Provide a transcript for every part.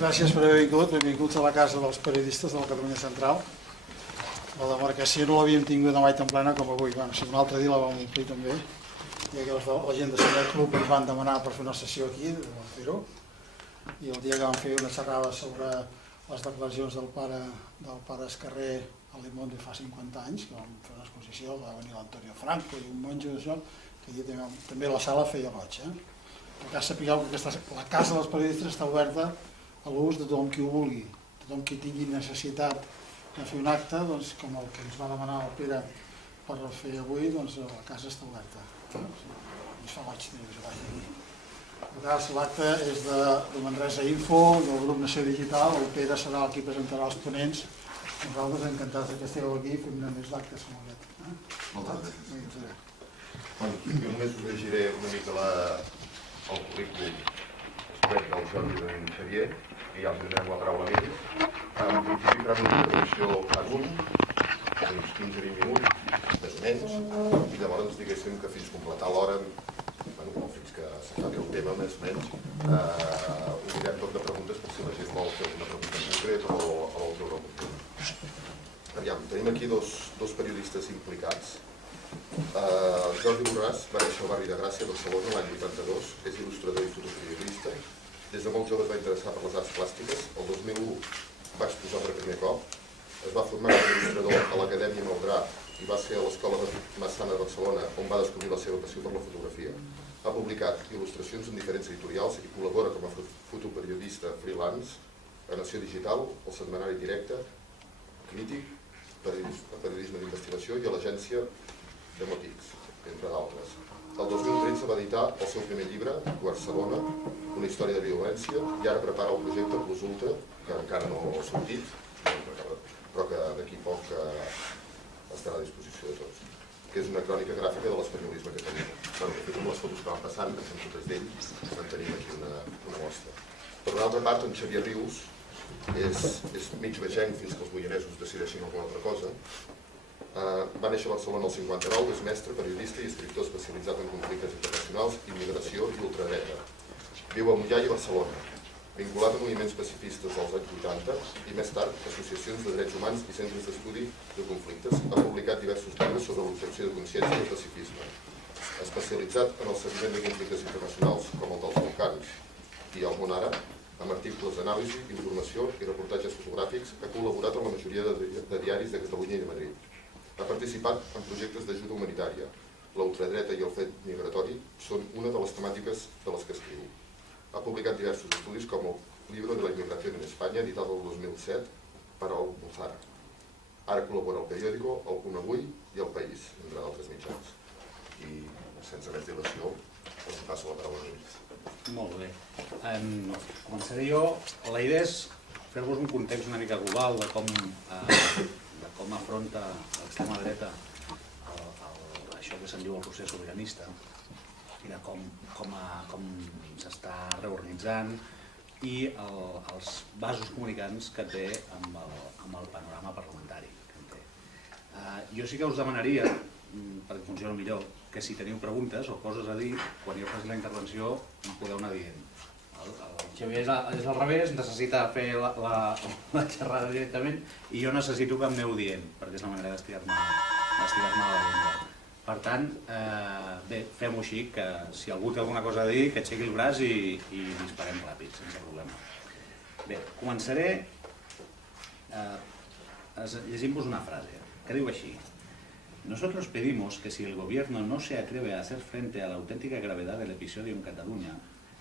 Gràcies per haver vingut. Benvinguts a la casa dels periodistes de la Catalunya Central. La demarcació no l'havíem tingut mai tan plena com avui. Si un altre dia la vam omplir també. I la gent de Ciber Club ens van demanar per fer una sessió aquí, vam fer-ho. I el dia que vam fer una xerrada sobre les declaracions del pare Escarrer a Le Monde fa 50 anys, que vam fer una exposició, va venir l'Antonio Franco i un monjo d'això, que també la sala feia roig. Perquè sapigueu que la casa dels periodistes està oberta a l'ús de tothom qui ho vulgui, tothom qui tingui necessitat de fer un acte, com el que ens va demanar el Pere per fer avui, la casa està oberta. Ens fa roig tenir que jo vagi aquí. L'acte és de Manresa Info, del grup Nació Digital, el Pere serà el qui presentarà els ponents. Nosaltres encantats que estigueu aquí, fem una més d'actes com aquest. Moltes gràcies. Jo només us llegiré una mica el currículum express del Jordi i d'en Xavier, i ja us donem la paraula a ells. En principi farem una introducció a un, uns 15-20 minuts, més o menys, i llavors diguéssim que fins completar l'hora, fins que s'acabi el tema més o menys, ho direm tot de preguntes per si la gent vol fer una pregunta en concret o vol treure algun tema. Tenim aquí dos periodistes implicats. Jordi Borràs va néixer al barri de Gràcia, a Barcelona, l'any 82, és il·lustrador i fotoperiodista. Des de molt jove es va interessar per les arts plàstiques. El 2001 va exposar per primer cop. Es va formar com a il·lustrador a l'Acadèmia Maldrà i va ser a l'Escola Massana de Barcelona, on va descobrir la seva passió per la fotografia. Ha publicat il·lustracions en diferents editorials i col·labora com a fotoperiodista freelance a Nació Digital, al Setmanari Directe, Crític, Periodisme d'Investigació i a l'agència de Motix, entre d'altres. El 2013 va editar el seu primer llibre, Barcelona, una història de violència, i ara prepara el projecte Plus Ultra, que encara no ha sortit, però que d'aquí poc estarà a disposició de tots, que és una crònica gràfica de l'espanyolisme que tenim. De fet, amb les fotos que van passant, que són totes d'ell, en tenim aquí una mostra. Per una altra part, en Xavier Rius és mig vegenc fins que els moianesos decideixin alguna altra cosa. Va néixer a Barcelona el 59, és mestre, periodista i escriptor especialitzat en conflictes internacionals, immigració i ultradreta. Viu a Moià i a Barcelona, vinculat a moviments pacifistes dels anys 80 i més tard associacions de drets humans i centres d'estudi de conflictes. Ha publicat diversos llibres sobre l'objecció de consciència i el pacifisme. Especialitzat en el seguiment de conflictes internacionals, com el dels Balcans i el món àrab, amb articles d'anàlisi, informació i reportatges fotogràfics, ha col·laborat amb la majoria de diaris de Catalunya i de Madrid. Ha participat en projectes d'ajuda humanitària. La ultradreta i el fet migratori són una de les temàtiques de les que escriu. Ha publicat diversos estudis com el Libro de la Inmigración en España, editat el 2007 per al Buzara. Ara col·labora al Periódico, El Punt Avui i El País, entre d'altres mitjans. I sense més dilació, els passo la paraula a ells. Molt bé. Començaré jo. La idea és fer-vos un context una mica global de com afronta l'extrema dreta això que se'n diu el procés sobiranista i de com s'està reorganitzant i els vasos comunicants que té amb el panorama parlamentari que en té. Jo sí que us demanaria, perquè funcioni millor, que si teniu preguntes o coses a dir, quan jo faci la intervenció em podeu anar dient. El Xavier és al revés, necessita fer la xerrada directament i jo necessito que em aneu dient, perquè és la manera d'estirar-me la llengua. Per tant, bé, fem-ho així, que si algú té alguna cosa a dir, que aixequi el braç i disparem ràpid, sense problema. Bé, començaré llegint-vos una frase, que diu així: Nosotros pedimos que si el gobierno no se atreve a hacer frente a la auténtica gravedad del episodio en Cataluña,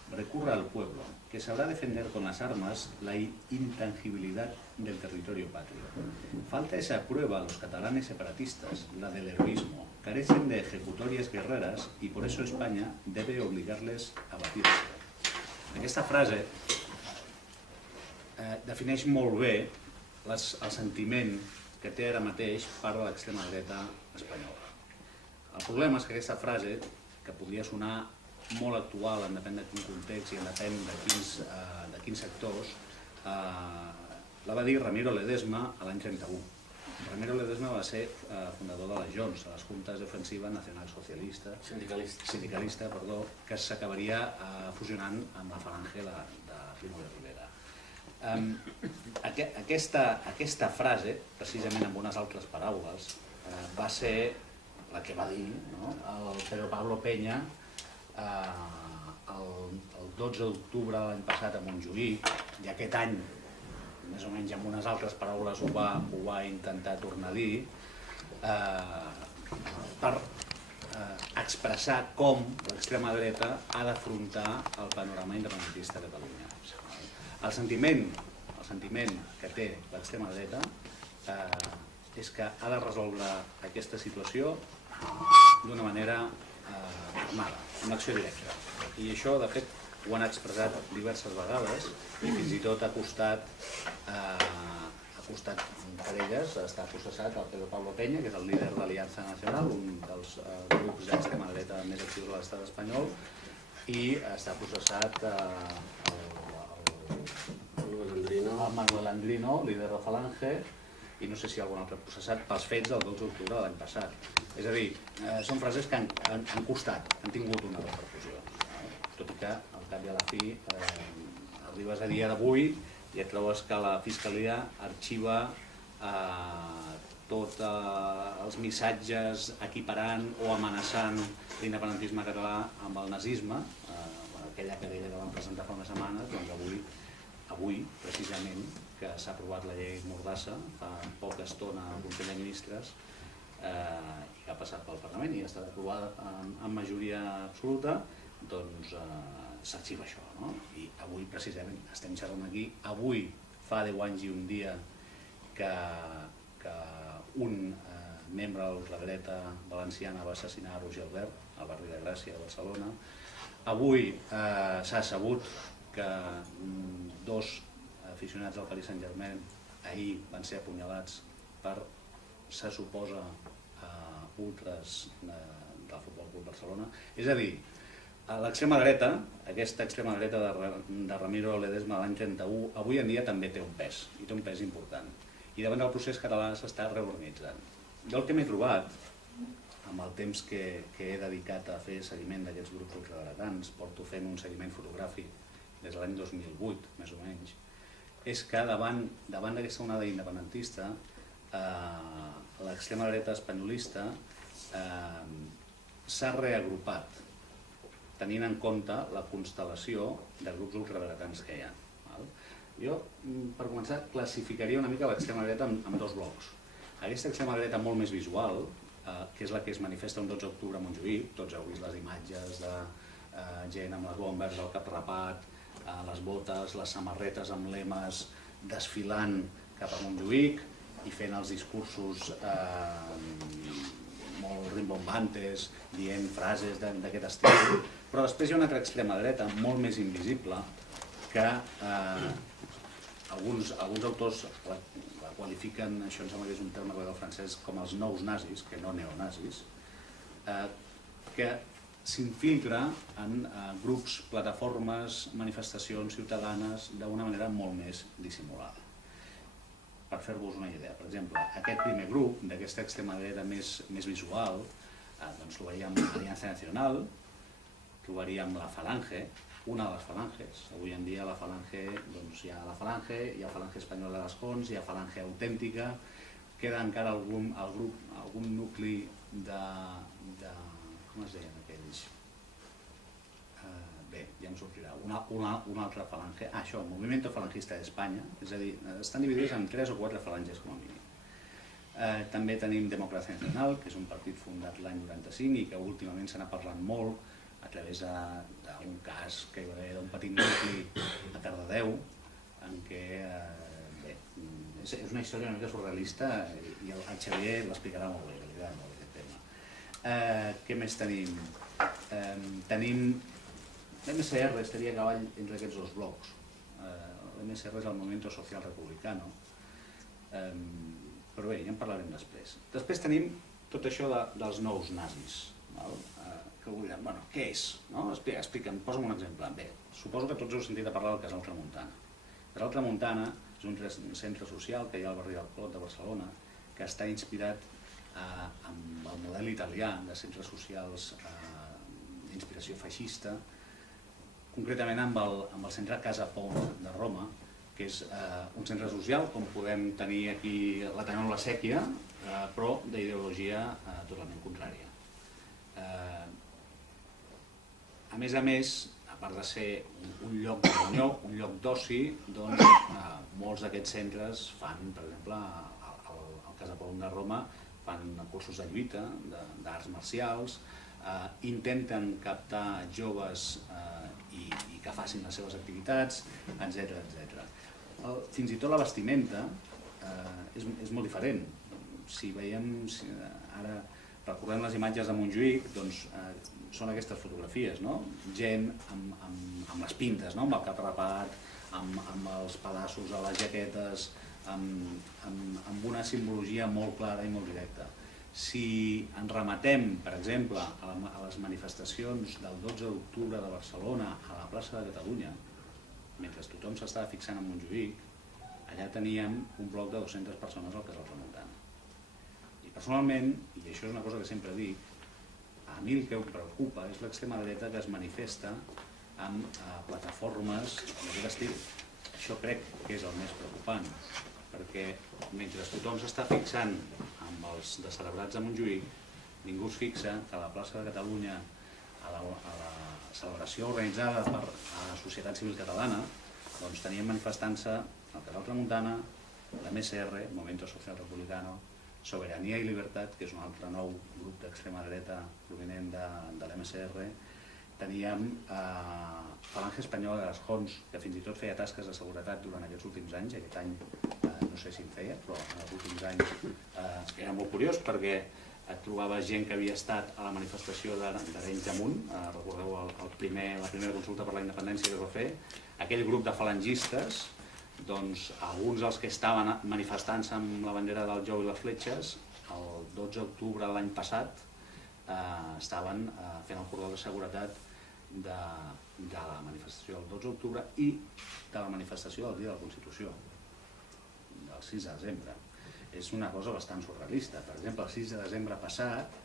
recurra al pueblo, que sabrá defender con las armas la intangibilidad del territorio patrio. Falta esa prueba a los catalanes separatistas, la del heroísmo. Carecen de ejecutorias guerreras y por eso España debe obligarles a batirse. Aquesta frase defineix molt bé el sentiment que té ara mateix part de l'extrema dreta espanyola. El problema és que aquesta frase, que podria sonar molt actual en depèn de quin context i en depèn de quins sectors, la va dir Ramiro Ledesma l'any 31. Ramiro Ledesma va ser fundador de la JONS, de les Juntes de Ofensiva Nacional Socialista, sindicalista, que s'acabaria fusionant amb la falange de Primo de Rivera. Aquesta frase, precisament amb unes altres paraules, va ser la que va dir el Pedro Pablo Peña el 12 d'octubre de l'any passat a Montjuïc, i aquest any, més o menys amb unes altres paraules, ho va intentar tornar a dir, per expressar com l'extrema dreta ha d'afrontar el panorama independentista a Catalunya. El sentiment que té l'extrema dreta és que ha de resoldre aquesta situació d'una manera armada, amb acció directa. I això, de fet, ho han expressat diverses vegades i fins i tot ha costat per elles, està processat el Pedro Pablo Peña, que és el líder d'Aliança Nacional, un dels grups d'extrema dreta més actius de l'estat espanyol, i està processat el Manuel Andrino, líder de Falange, i no sé si algun altre processat pels fets del 12 d'octubre de l'any passat. És a dir, són frases que han costat, han tingut una repercussió, tot i que al cap i a la fi arribes a dia d'avui i et trobes que la Fiscalia arxiva tots els missatges equiparant o amenaçant l'independentisme català amb el nazisme, aquella querella que van presentar fa unes setmanes, doncs avui, precisament, que s'ha aprovat la llei Mordassa fa poca estona al Consell de Ministres i que ha passat pel Parlament i ha estat aprovada amb majoria absoluta, doncs s'arxiva això. I avui, precisament, estem xerrant aquí, avui fa 10 anys i un dia que un membre de l'ultradreta valenciana va assassinar Roger Albert al barri de Gràcia de Barcelona. Avui s'ha sabut que dos aficionats del Paris Saint-Germain ahir van ser apunyalats per, se suposa, ultras del Futbol Club Barcelona. És a dir, l'extrema dreta, aquesta extrema dreta de Ramiro Ledesma de l'any 31, avui en dia també té un pes, i té un pes important. I davant del procés català s'està reorganitzant. Jo el que m'he trobat, amb el temps que he dedicat a fer seguiment d'aquests grups ultradretans, porto fent un seguiment fotogràfic des de l'any 2008, més o menys, és que davant d'aquesta onada independentista, l'extrema dreta espanyolista s'ha reagrupat, tenint en compte la constel·lació de grups ultradretans que hi ha. Jo, per començar, classificaria una mica l'extrema dreta en dos blocs. Aquesta extrema dreta molt més visual, que és la que es manifesta un 12 d'octubre a Montjuïc, tots heu vist les imatges de gent amb les bombers, el cap rapat, les botes, les samarretes amb lemes, desfilant cap a Montjuïc i fent els discursos molt rimbombantes, dient frases d'aquest estil. Però després hi ha una altra extrema dreta, molt més invisible, que alguns autors la qualifiquen, això em sembla que és un terme del francès, com els nous nazis, que no neonazis, que s'infiltra en grups, plataformes, manifestacions ciutadanes d'una manera molt més dissimulada. Per fer-vos una idea, per exemple, aquest primer grup d'aquesta extrema dreta més visual, doncs ho veiem a Aliança Nacional, trobaríem la Falange, una de les falanges. Avui en dia la Falange, doncs hi ha la Falange, hi ha Falange Espanyola de les Fonts, hi ha Falange Autèntica, queda encara algun nucli de... com es deien aquells? Bé, ja em sortirà. Una altra falange, això, el Movimiento Falangista d'Espanya, és a dir, estan dividides en 3 o 4 falanges com a mínim. També tenim Democràcia Nacional, que és un partit fundat l'any 95 i que últimament se n'ha parlat molt a través d'un cas que hi va haver d'un petit nucli a Cardedeu, en què, bé, és una història una mica surrealista i el Xavier l'explicarà molt bé, li agrada molt aquest tema. Què més tenim? Tenim l'MSR, estaria a cavall entre aquests dos blocs. L'MSR és el Movimiento Social Republicano, però bé, ja en parlarem després. Després tenim tot això dels nous nazis, que diran, bueno, què és? Explica'm, posa'm un exemple. Bé, suposo que tots heu sentit a parlar del Casal Tramuntana. El Casal Tramuntana és un centre social que hi ha al barri del Clot de Barcelona, que està inspirat amb el model italià de centres socials d'inspiració feixista, concretament amb el centre Casa Pou de Roma, que és un centre social, com podem tenir aquí l'Ateneu La Sèquia, però d'ideologia totalment contrària. A més, a part de ser un lloc de reunió, un lloc d'oci, doncs molts d'aquests centres fan, per exemple, al Casa Pou de Roma, fan cursos de lluita, d'arts marcials, intenten captar joves i que facin les seves activitats, etc. Fins i tot la vestimenta és molt diferent. Si veiem, ara recordem les imatges de Montjuïc, doncs són aquestes fotografies, gent amb les pintes, amb el cap rapat, amb els pedaços a les jaquetes, amb una simbologia molt clara i molt directa. Si ens remetem, per exemple, a les manifestacions del 12 d'octubre de Barcelona a la plaça de Catalunya, mentre tothom s'estava fixant en Montjuïc, allà teníem un bloc de 200 persones al Casal Tramuntana. I personalment, i això és una cosa que sempre dic, a mi el que em preocupa és l'extrema dreta que es manifesta amb plataformes d'aquest estil. Això crec que és el més preocupant, perquè mentre tothom s'està fixant amb els descerebrats de Montjuïc, ningú es fixa que a la plaça de Catalunya, a la celebració organitzada per la societat civil catalana, doncs teníem manifestant-se al Casal Tramuntana, l'MSR, Movimiento Social Republicano, Soberanía i Libertat, que és un altre nou grup d'extrema dreta provinent de l'MSR, teníem Falange Espanyola de les Jons, que fins i tot feia tasques de seguretat durant aquests últims anys, aquest any no sé si en feia, però en els últims anys era molt curiós perquè et trobava gent que havia estat a la manifestació d'Arenys de Munt, recordeu la primera consulta per la independència que es va fer, aquell grup de falangistes, doncs alguns dels que estaven manifestant-se amb la bandera del jou i les fletxes, el 12 d'octubre de l'any passat estaven fent el cordó de seguretat de la manifestació del 12 d'octubre i de la manifestació del dia de la Constitució, del 6 de desembre. És una cosa bastant surrealista. Per exemple, el 6 de desembre passat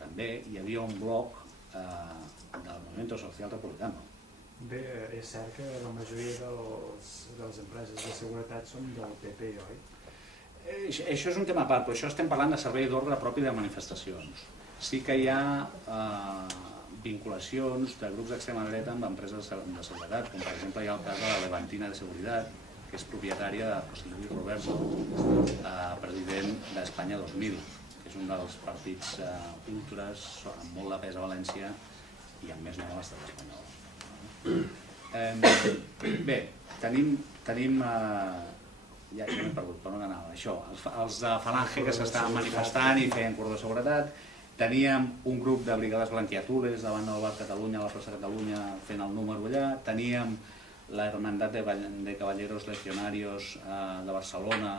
també hi havia un bloc del Movimiento Social Republicano. Bé, és cert que la majoria de les empreses de seguretat són del PP, oi? Això és un tema a part, però això estem parlant de servei d'ordre propi de manifestacions. Sí que hi ha vinculacions de grups d'extrema dreta amb empreses de seguretat, com per exemple hi ha el cas de la Levantina de Seguridad, que és propietària de José Luis Roberto, president d'Espanya 2000, que és un dels partits ultras amb molt de pes a València i amb més nom a l'estat espanyol. Bé, tenim ja m'he perdut, per on anava això, els de Falange que s'estaven manifestant i feien cordó de seguretat, teníem un grup de brigades blanquiazules davant del Bar Catalunya, a la plaça Catalunya, fent el número allà, teníem la Hermandad de Caballeros Legionarios de Barcelona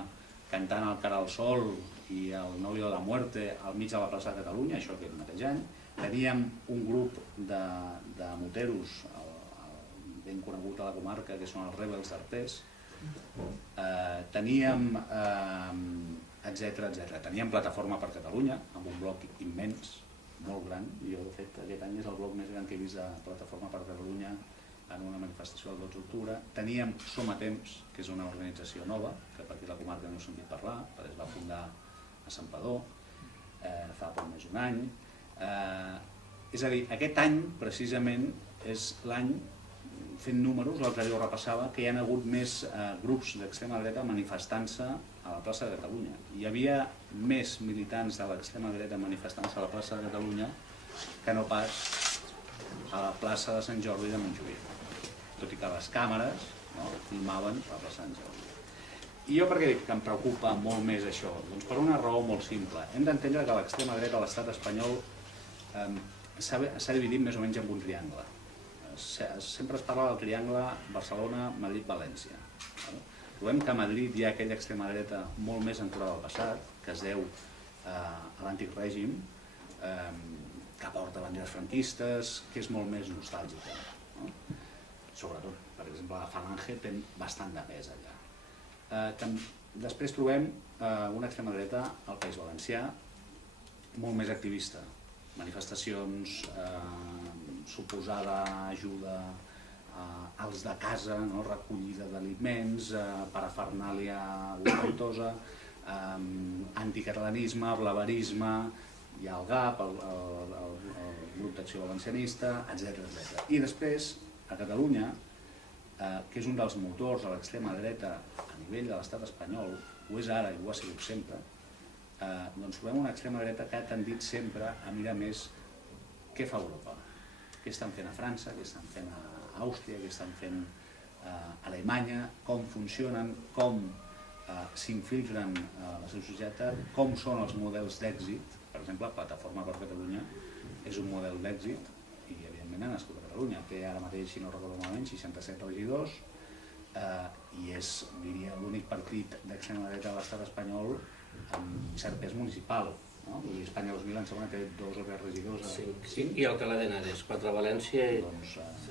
cantant el Cara al Sol i el Novio de la Muerte al mig de la plaça de Catalunya, això aquest mateix any. Teníem un grup de moteros ben conegut a la comarca, que són els Rebels d'Artés. Teníem, etc. Teníem Plataforma per Catalunya, amb un bloc immens, molt gran. Jo, de fet, aquest any és el bloc més gran que he vist de Plataforma per Catalunya en una manifestació del 12 d'octubre. Teníem Som a Temps, que és una organització nova, que per aquí a la comarca no he sentit parlar, perquè es va fundar a Santpedor fa poc més d'un any. És a dir, aquest any, precisament, és l'any, fent números, l'altre dia ho repassava, que hi ha hagut més grups d'extrema dreta manifestant-se a la plaça de Catalunya. Hi havia més militants de l'extrema dreta manifestant-se a la plaça de Catalunya que no pas a la plaça de Sant Jordi de Montjuïc, tot i que les càmeres filmaven la plaça de Sant Jordi. I jo per què dic que em preocupa molt més això? Doncs per una raó molt simple. Hem d'entendre que l'extrema dreta a l'estat espanyol s'ha dividit més o menys en un triangle. Sempre es parla del triangle Barcelona-Madrid-València. Trobem que a Madrid hi ha aquella extrema dreta molt més ancorada al passat, que es deu a l'antic règim, que porta banderes franquistes, que és molt més nostàlgica. Sobretot, per exemple, la Falange té bastant de pes allà. Després trobem una extrema dreta al País Valencià molt més activista. Manifestacions, suposada ajuda als de casa, recollida d'aliments, parafernàlia ostentosa, anticatalanisme, blaverisme, hi ha el GAP, el grup d'acció valencianista, etc. I després, a Catalunya, que és un dels motors de l'extrema dreta a nivell de l'estat espanyol, ho és ara i ho ha sigut sempre, doncs trobem una extrema dreta que ha tendit sempre a mirar més què fa Europa, què estan fent a França, què estan fent a Àustria, què estan fent a Alemanya, com funcionen, com s'infiltren a la seva societat, com són els models d'èxit. Per exemple, Plataforma per Catalunya és un model d'èxit i evidentment ha nascut a Catalunya. Té ara mateix, si no recordo malament, 67 regidors i és, diria, l'únic partit d'extrema dreta de l'estat espanyol amb cert pes municipal. Espanya 2000 en segona té 2 o 3 regidors. Sí, i Alcalá de Henares, 4 a València i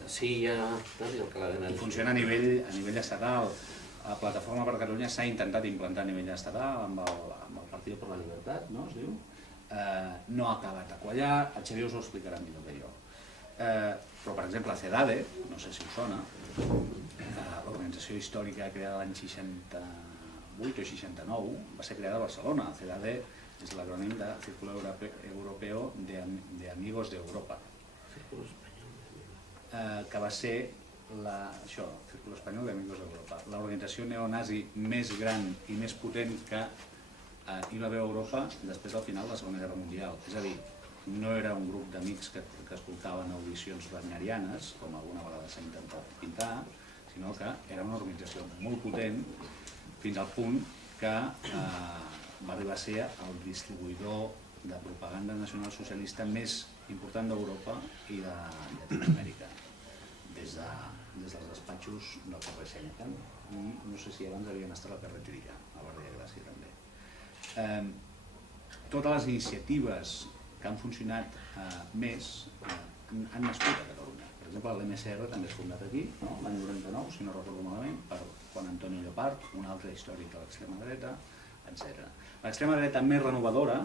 Silla i Alcalá de Henares. I funciona a nivell estatal. La Plataforma per Catalunya s'ha intentat implantar a nivell estatal amb el Partido por la Libertad, no es diu? No ha acabat de quallar, el Xavier us ho explicarà millor que jo. Però, per exemple, CEDADE, no sé si us sona, l'organització històrica creada l'any 68 o 69, va ser creada a Barcelona. CEDADE és l'acrònim de Círculo Europeo de Amigos de Europa, que va ser això, Círculo Espanyol de Amigos de Europa, l'organització neonazi més gran i més potent que hi va haver a Europa després del final de la Segona Guerra Mundial. És a dir, no era un grup d'amics que escoltaven audicions wagnerianes, com alguna vegada s'ha intentat pintar, sinó que era una organització molt potent fins al punt que va arribar a ser el distribuïdor de propaganda nacionalsocialista més important d'Europa i de Llatinoamèrica, des dels despatxos del carrer Seneca, i no sé si abans havien estat al carrer Trilla, a Barria Gràcia també. Totes les iniciatives que han funcionat més han nascut a Catalunya. Per exemple, l'MSR també és fundat aquí, l'any 99, si no recordo malament, per Juan Antonio Llopart, un altre històric de l'extrema dreta, etc. L'extrema dreta més renovadora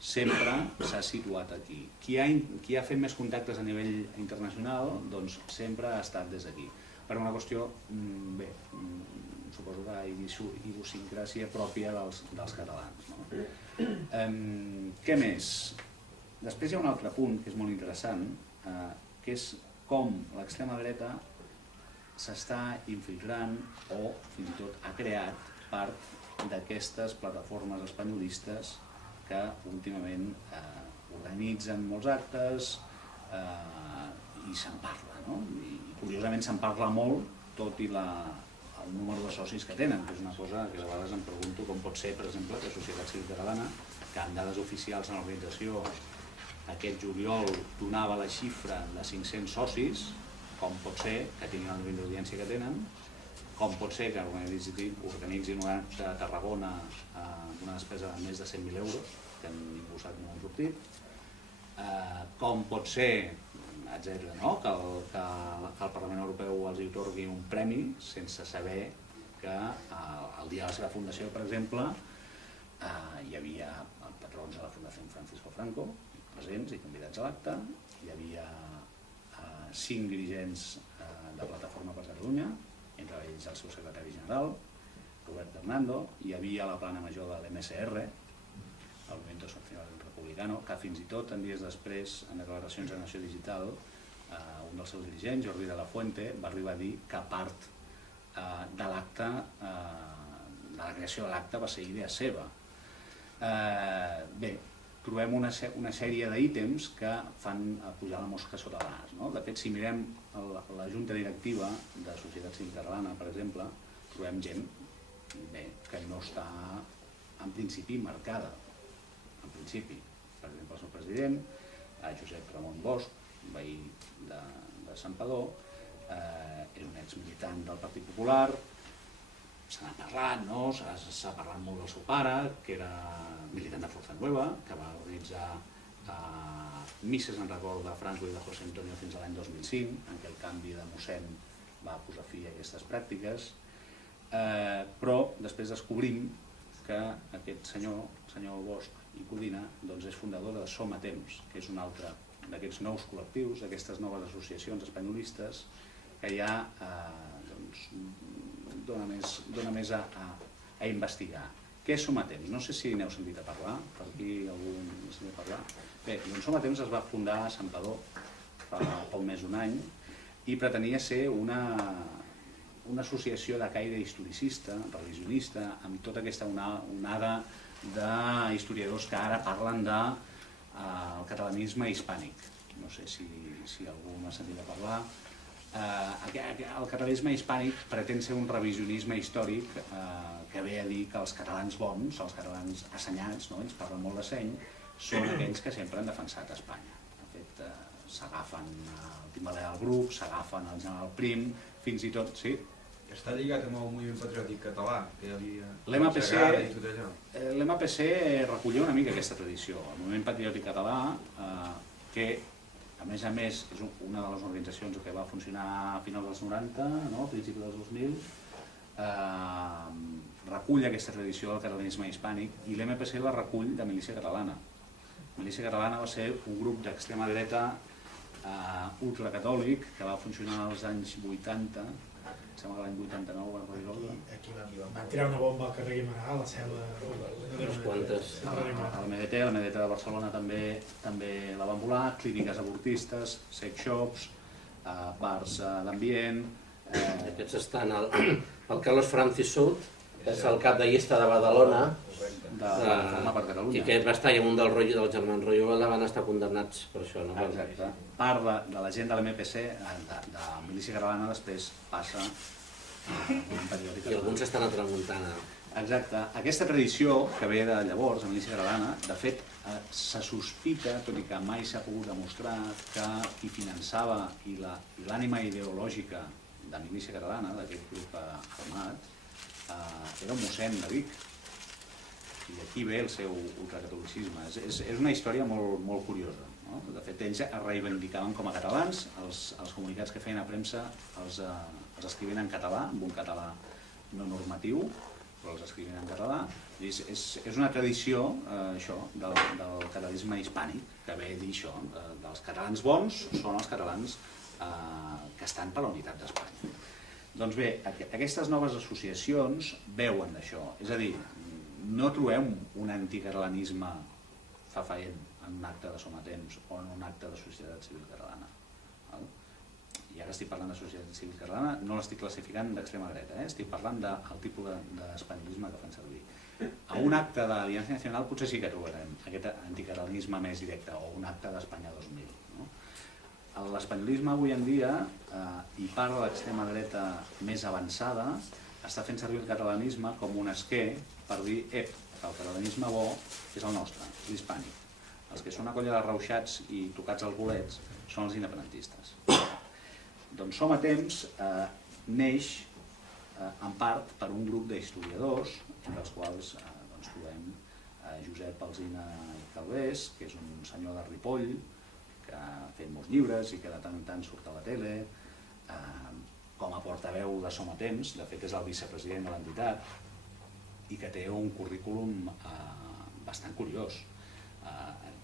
sempre s'ha situat aquí. Qui ha fet més contactes a nivell internacional, doncs sempre ha estat des d'aquí. Per una qüestió, bé, suposo que idiosincràsia pròpia dels catalans. Què més? Després hi ha un altre punt que és molt interessant, que és com l'extrema dreta s'està infiltrant o fins i tot ha creat part d'aquestes plataformes espanyolistes que últimament organitzen molts actes i se'n parla, no? I curiosament se'n parla molt, tot i el número de socis que tenen, que és una cosa que a vegades em pregunto com pot ser, per exemple, que Societat Civil Catalana, que amb dades oficials en l'organització aquest juliol donava la xifra de 500 socis, com pot ser que tinguin el nivell d'audiència que tenen, com pot ser que organitzin un acte a Tarragona amb una despesa de més de 100.000 euros, que ningú sap no han sortit, com pot ser, etc., que el Parlament Europeu els atorgui un premi sense saber que el dia de la seva fundació, per exemple, hi havia patrons de la Fundació Francisco Franco presents i convidats a l'acte, hi havia 5 dirigents de Plataforma per Catalunya, entre ells el seu secretari general, Robert Hernando, hi havia la plana major de l'MSR, el Movimiento Social Republicano, que fins i tot en dies després, en declaracions de Nació Digital, un dels seus dirigents, Jordi de la Fuente, va arribar a dir que part de l'acte, de la creació de l'acte, va ser idea seva. Bé, trobem una sèrie d'ítems que fan pujar la mosca sota el nas. De fet, si mirem la junta directiva de Societat Civil Catalana, per exemple, trobem gent que no està en principi marcada. En principi, per exemple, el seu president, Josep Ramon Bosch, veí de Santpedor, és un exmilitant del Partit Popular, se n'ha parlat, s'ha parlat molt del seu pare, que era militant de Forza Nueva, que va organitzar misses en record de Franco i de José Antonio fins a l'any 2005, en què el canvi de mossèn va posar fi a aquestes pràctiques. Però després descobrim que aquest senyor Bosch i Codina, és fundador de Som a Temps, que és un altre d'aquests nous col·lectius, d'aquestes noves associacions espanyolistes, que ja dona més a investigar. Què és Som a Temps? No sé si n'heu sentit a parlar, per aquí algú n'ha sentit a parlar. Bé, Som a Temps es va fundar a Santpedor fa poc més d'un any i pretenia ser una associació de caire historicista, religionista, amb tota aquesta onada d'historiadors que ara parlen del catalanisme hispànic. No sé si algú m'ha sentit a parlar. El catalanisme hispànic pretén ser un revisionisme històric que ve a dir que els catalans bons, els catalans assenyats, ells parlen molt de seny, són aquells que sempre han defensat Espanya. De fet, s'agafen el timbaler del grup, s'agafen el general Prim, fins i tot, sí? Està lligat amb el moviment patriòtic català, que hi havia... L'MPC recollia una mica aquesta tradició. El moviment patriòtic català, que a més és una de les organitzacions que va funcionar a finals dels 90, a principis dels 2000, recull aquesta tradició del catalanisme hispànic i l'MPC la recull de Milícia Catalana. Milícia Catalana va ser un grup d'extrema dreta ultracatòlic que va funcionar als anys 80, sembla que l'any 89 van resoldre. Van tirar una bomba al carrer Guimarà, a la cel·la... Unes quantes. A la MDT de Barcelona també la van volar, clíniques abortistes, sex shops, bars d'ambient... Aquests estan al Carlos Francis Sud, que és el cap de llista de Badalona, i que va estar amb un dels germans Royola, van estar condemnats per això. Exacte. Part de la gent de l'MPC, de Milícia Catalana, després passa a un periòdic. I alguns estan a Tramuntana. Exacte. Aquesta tradició que ve de llavors, a Milícia Catalana, de fet, se sospita, tot i que mai s'ha pogut demostrar, que qui finançava i l'ànima ideològica de Milícia Catalana, d'aquest grup armat, era un mossèn de Vic. I aquí ve el seu ultracatolicisme. És una història molt curiosa. De fet, ells es reivindicaven com a catalans, els comunicats que feien a premsa els escrivien en català, amb un català no normatiu, però els escrivien en català. És una tradició, això, del catalanisme hispànic, que ve a dir això, dels catalans bons són els catalans que estan per la unitat d'Espanya. Doncs bé, aquestes noves associacions veuen d'això, és a dir, no trobem un anticatalanisme fafaent en un acte de Som a Temps o en un acte de Societat Civil Catalana. I ara estic parlant de Societat Civil Catalana, no l'estic classificant d'extrema dreta, estic parlant del tipus d'espanyolisme que fan servir. A un acte d'Aliança Nacional potser sí que trobarem aquest anticatalanisme més directe, o un acte d'Espanya 2000. L'espanyolisme avui en dia, i part de l'extrema dreta més avançada, està fent servir el catalanisme com un esquer per dir que el catalanisme bo és el nostre, l'hispànic. Els que són una colla de rauxats i tocats als bolets són els independentistes. Doncs Som a Temps neix en part per un grup d'historiadors, entre els quals trobem Josep Alsina i Calvés, que és un senyor de Ripoll, que ha fet molts llibres i que de tant en tant surt a la tele, com a portaveu de Som a Temps, de fet és el vicepresident de l'entitat, i que té un currículum bastant curiós.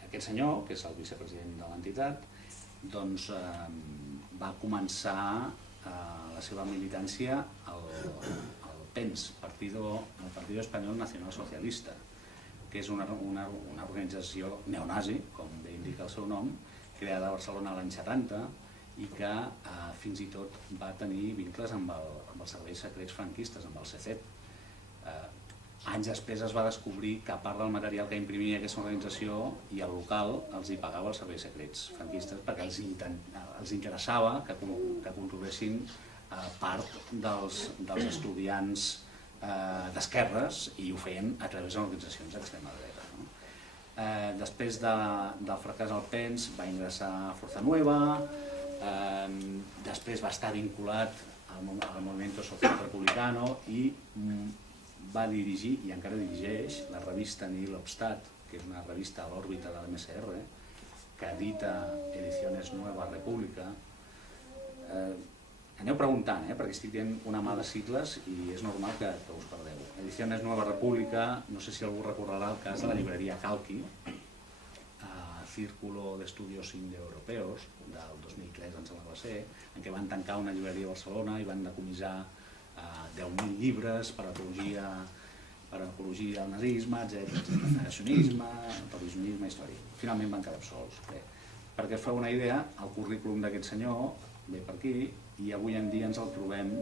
Aquest senyor, que és el vicepresident de l'entitat, doncs va començar la seva militància al PENS, Partido Español Nacional Socialista, que és una organització neonazi, com bé indica el seu nom, creada a Barcelona l'any 70 i que fins i tot va tenir vincles amb els serveis secrets franquistes, amb el CECET. Anys després es va descobrir que part del material que imprimia aquesta organització i el local els hi pagava els serveis secrets franquistes perquè els interessava que controlessin part dels estudiants d'esquerres i ho feien a través d'organitzacions d'extrema dreta. Després del fracàs al PENS va ingressar a Forza Nueva, després va estar vinculat al Movimiento Social Republicano i va dirigir, i encara dirigeix, la revista Nihil Obstat, que és una revista a l'òrbita de l'MSR, que edita Ediciones Nueva República. Aneu preguntant, perquè estic dient una mà de sigles i és normal que us perdeu. Ediciones Nueva República, no sé si algú recorrerà el cas de la llibreria Calqui, Círculo de Estudios Indoeuropeos, del 2003, em sembla que va ser, en què van tancar una llibreria a Barcelona i van decomissar 10.000 llibres per apologia al nazisme, negacionisme, revisionisme històric. Finalment van quedar sols. Perquè us feu una idea, el currículum d'aquest senyor ve per aquí i avui en dia ens el trobem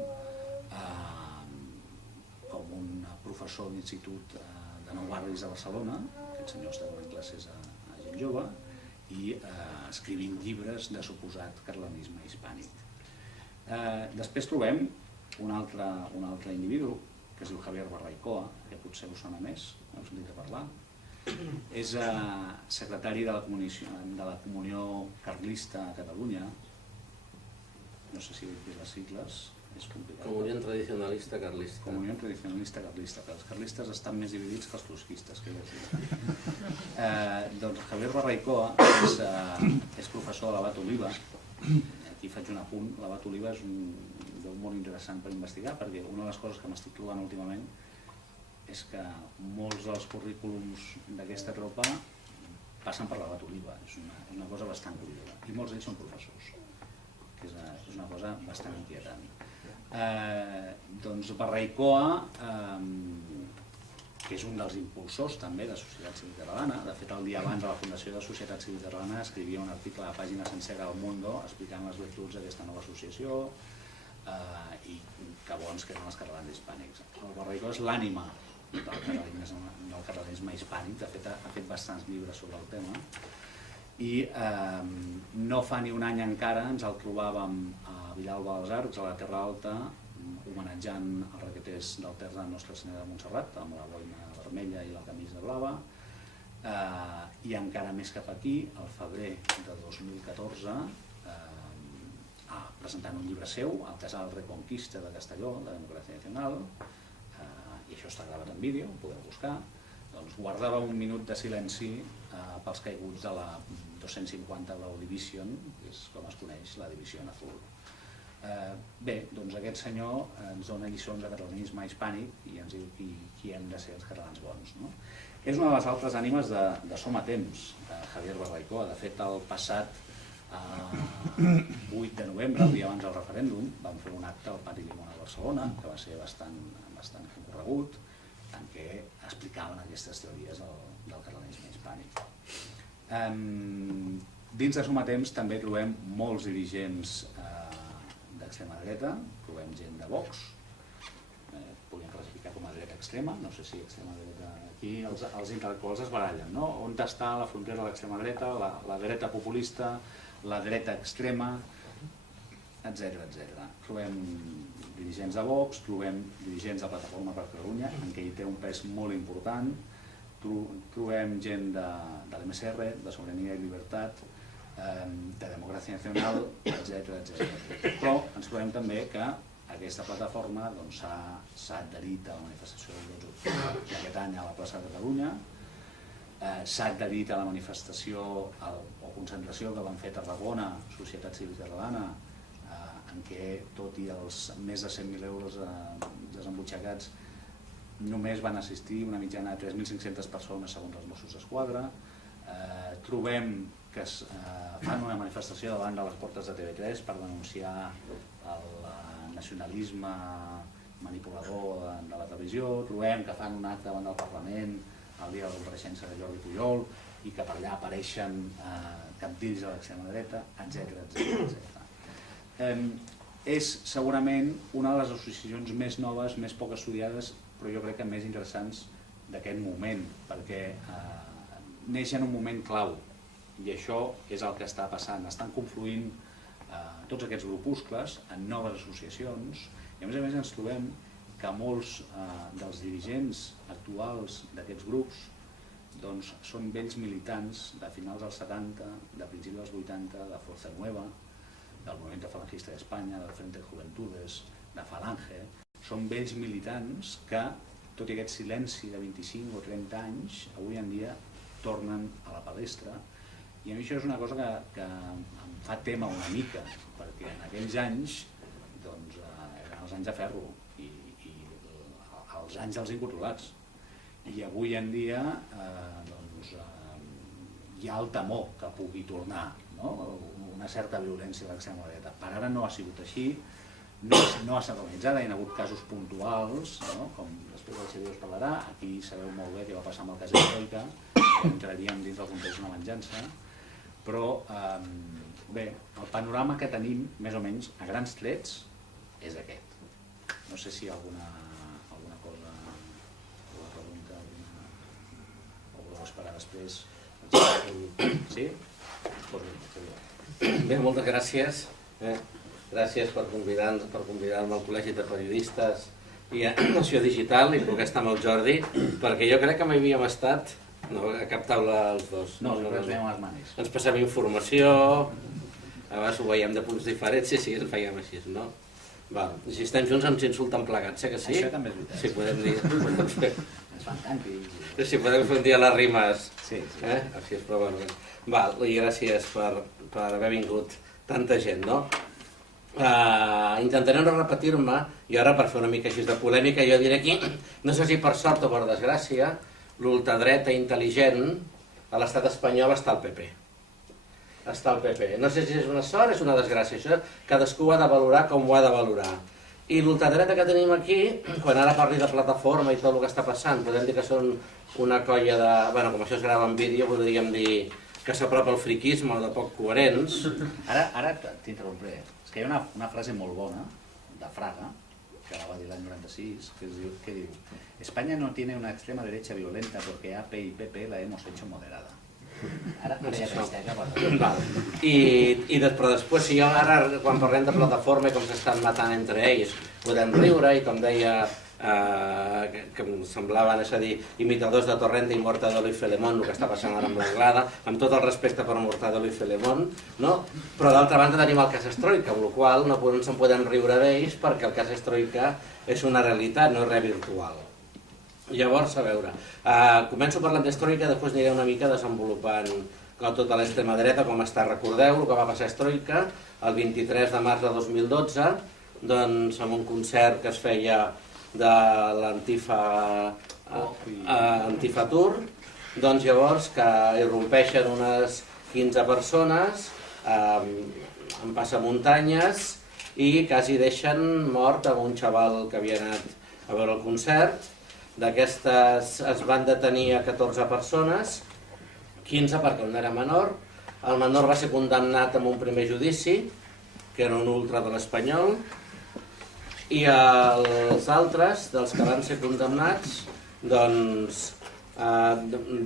com un professor d'institut de Nou Barris de Barcelona. Aquest senyor està donant classes a gent jove i escrivint llibres de suposat catalanisme hispànic. Després trobem un altre individu que es diu Javier Barraicoa, que potser us sona més, heu sentit a parlar. És secretari de la Comunió Carlista a Catalunya. No sé si he dit les sigles, és complicat. Comunió Tradicionalista Carlista. Comunió Tradicionalista Carlista, però els carlistes estan més dividits que els trotskistes, que ja doncs Javier Barraicoa és professor de l'Abat Oliva. Aquí faig un apunt. L'Abat Oliva és un lloc molt interessant per investigar, perquè una de les coses que m'estic trobant últimament és que molts dels currículums d'aquesta tropa passen per l'Abat Oliva. És una cosa bastant curiosa. I molts d'ells són professors, que és una cosa bastant inquietant. Doncs Barraicoa, que és un dels impulsors també de Societat Civil Catalana. De fet, el dia abans de la fundació de Societat Civil Catalana escrivia un article a la pàgina sencera del Mundo explicant les virtuts d'aquesta nova associació i que bons que eren els catalans hispànics. El Barraicoa és l'ànima del catalanisme hispànic. De fet, ha fet bastants llibres sobre el tema. I no fa ni un any encara ens el trobàvem a Vilalba dels Arcs, a la Terra Alta, homenatjant els raqueters del Ter de Nostra Senyora de Montserrat, amb la boina vermella i la camisa blava, i encara més cap aquí, al febrer de 2014, presentant un llibre seu, El Casal Reconquista de Castelló, de Democràcia Nacional, i això està gravat en vídeo, ho podeu buscar. Doncs guardava un minut de silenci pels caiguts de la 250 Blau Division, que és com es coneix la Divisió Azul. Bé, doncs aquest senyor ens dona lliçons de catalanisme hispànic i ens diu qui hem de ser els catalans bons. És una de les altres ànimes de Som a Temps, Javier Barraicoa. De fet, el passat 8 de novembre, el dia abans del referèndum, vam fer un acte al Pati Llimona de Barcelona, que va ser bastant concorregut, en què explicaven aquestes teories del catalanisme hispànic. Dins de Som a Temps també trobem molts dirigents d'extrema dreta, trobem gent de Vox, podem classificar com a dreta extrema, no sé si extrema dreta, aquí els intel·lectuals es barallen, no? On està la frontera de l'extrema dreta, la dreta populista, la dreta extrema, etc. Trobem dirigents de Vox, trobem dirigents de Plataforma per Catalunya, en què hi té un pes molt important, trobem gent de l'MSR, de Sobirania i Llibertat, de Democràcia Nacional, etc. Però ens trobem també que aquesta plataforma s'ha adherit a la manifestació del 12 d'octubre d'aquest any a la plaça de Catalunya, s'ha adherit a la manifestació o concentració que van fer a Tarragona, Societat Civil Catalana, en què, tot i els més de 100.000 euros desembutxacats, només van assistir una mitjana de 3.500 persones segons els Mossos d'Esquadra. Trobem que fan una manifestació davant de les portes de TV3 per denunciar el nacionalisme manipulador de la televisió. Trobem que fan un acte davant del Parlament el dia de la compareixença de Jordi Pujol i que per allà apareixen cabdills de l'extrema dreta, etc. És segurament una de les associacions més noves, més poc estudiades, però jo crec que més interessants d'aquest moment, perquè neix en un moment clau i això és el que està passant. Estan confluint tots aquests grupuscles en noves associacions i a més ens trobem que molts dels dirigents actuals d'aquests grups són vells militants de finals dels 70, de principis dels 80, de Fuerza Nueva, del Movimiento Falangista d'Espanya, del Frente de Juventudes, de Falange. Són vells militants que, tot i aquest silenci de 25 o 30 anys, avui en dia tornen a la palestra. I a mi això és una cosa que em fa tema una mica, perquè en aquells anys anys de ferro i els anys dels incontrolats. I avui en dia hi ha el temor que pugui tornar, no? Una certa violència a l'extrema dreta. Per ara no ha sigut així, no ha estat organitzada, hi ha hagut casos puntuals, no? Com després el Xavier us parlarà, aquí sabeu molt bé què va passar amb el cas de Troika, que entraríem dins del context d'una venjança, però bé, el panorama que tenim, més o menys, a grans trets, és aquest. No sé si hi ha alguna cosa, alguna pregunta, o voleu esperar després? Sí? Bé, moltes gràcies. Gràcies per convidar-me al Col·legi de Periodistes i a Nació Digital, i poder estar amb el Jordi, perquè jo crec que mai havíem estat a cap taula els dos. No, ens veiem les manes. Ens passem informació, a vegades ho veiem de punts diferents, sí, ens fèiem així, no? Si estem junts ens insulten plegats, que sí? Això també és veritat. Sí, podem dir... Ens fan càntics. Sí, podem fer un dia les rimes. Sí. Així és, però bueno. I gràcies per haver vingut tanta gent, no? Intentaré no repetir-me, i ara per fer una mica així de polèmica jo diré aquí, no sé si per sort o per desgràcia, l'ultradreta intel·ligent a l'estat espanyol està al PP. Està al PP. No sé si és una sort o és una desgràcia, això cadascú ho ha de valorar com ho ha de valorar. I l'ultradreta que tenim aquí, quan ara parli de plataforma i tot el que està passant, podem dir que són una colla de... Bueno, com això es grava en vídeo, podríem dir que s'apropa al friquisme o de poc coherents. Ara t'interrompré. És que hi ha una frase molt bona, de Fraga, que la va dir l'any 96, que diu España no tiene una extrema derecha violenta porque AP y PP la hemos hecho moderada. Ara ja t'estega. Però després, si jo ara, quan parlem de plataforma i com s'estan matant entre ells, podem riure i com deia, que em semblaven, és a dir, imitadors de Torrente i Mortadelo i Filemón, el que està passant ara amb l'Anglada, amb tot el respecte per Mortadelo i Filemón, no? Però d'altra banda tenim el cas Troika, amb la qual cosa no se'n podem riure d'ells perquè el cas Troika és una realitat, no és res virtual. Llavors, a veure, començo parlant d'Troika, després aniré una mica desenvolupant tota l'extrema dreta, com està. Recordeu el que va passar a Troika el 23 de març de 2012, doncs amb un concert que es feia de l'Antifa Tour, doncs llavors que irrompeixen unes 15 persones en passamuntanyes i quasi deixen mort amb un xaval que havia anat a veure el concert. D'aquestes es van detenir a 14 persones, 15 perquè un era menor. El menor va ser condemnat en un primer judici, que era un ultra de l'Espanyol, i els altres, dels que van ser condemnats, doncs,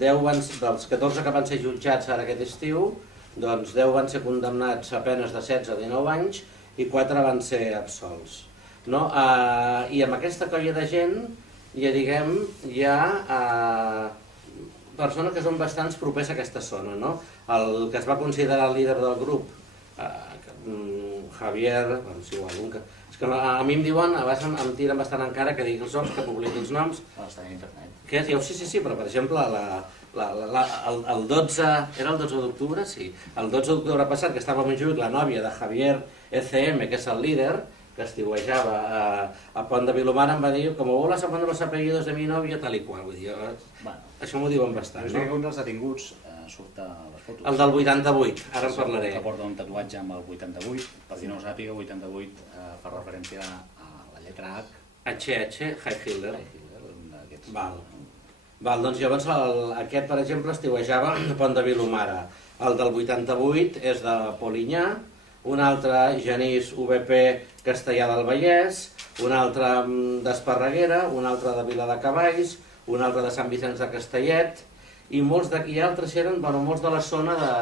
dels 14 que van ser jutjats ara aquest estiu, doncs 10 van ser condemnats a penes de 16 a 19 anys i 4 van ser absolts. I amb aquesta colla de gent, ja diguem, hi ha persones que són bastants propers a aquesta zona, no? El que es va considerar el líder del grup, Javier, és igual, és que a mi em diuen, a vegades em tiren bastant encara que digui els noms, que publiqui els noms. Està a internet. Sí, però per exemple, el 12, era el 12 d'octubre? Sí. El 12 d'octubre passat, que estava a Montjuïc, la nòvia de Javier ECM, que és el líder, que estiuejava a Pont de Vilomara, em va dir, com voles aprendre los apellidos de mi novia, tal i qual. Vull dir, això m'ho diuen bastant, no? Un dels detinguts surt a les fotos. El del 88, ara en parlaré. Que porta un tatuatge amb el 88, per si no ho sàpiga, 88 fa referència a la lletra H. HH, Heil Hitler. Doncs llavors aquest, per exemple, estiuejava a Pont de Vilomara. El del 88 és de Polinyà, un altre Genís VP Castellà del Vallès, un altre d'Esparreguera, un altre de Viladecavalls, un altre de Sant Vicenç de Castellet, i altres eren molts de la zona de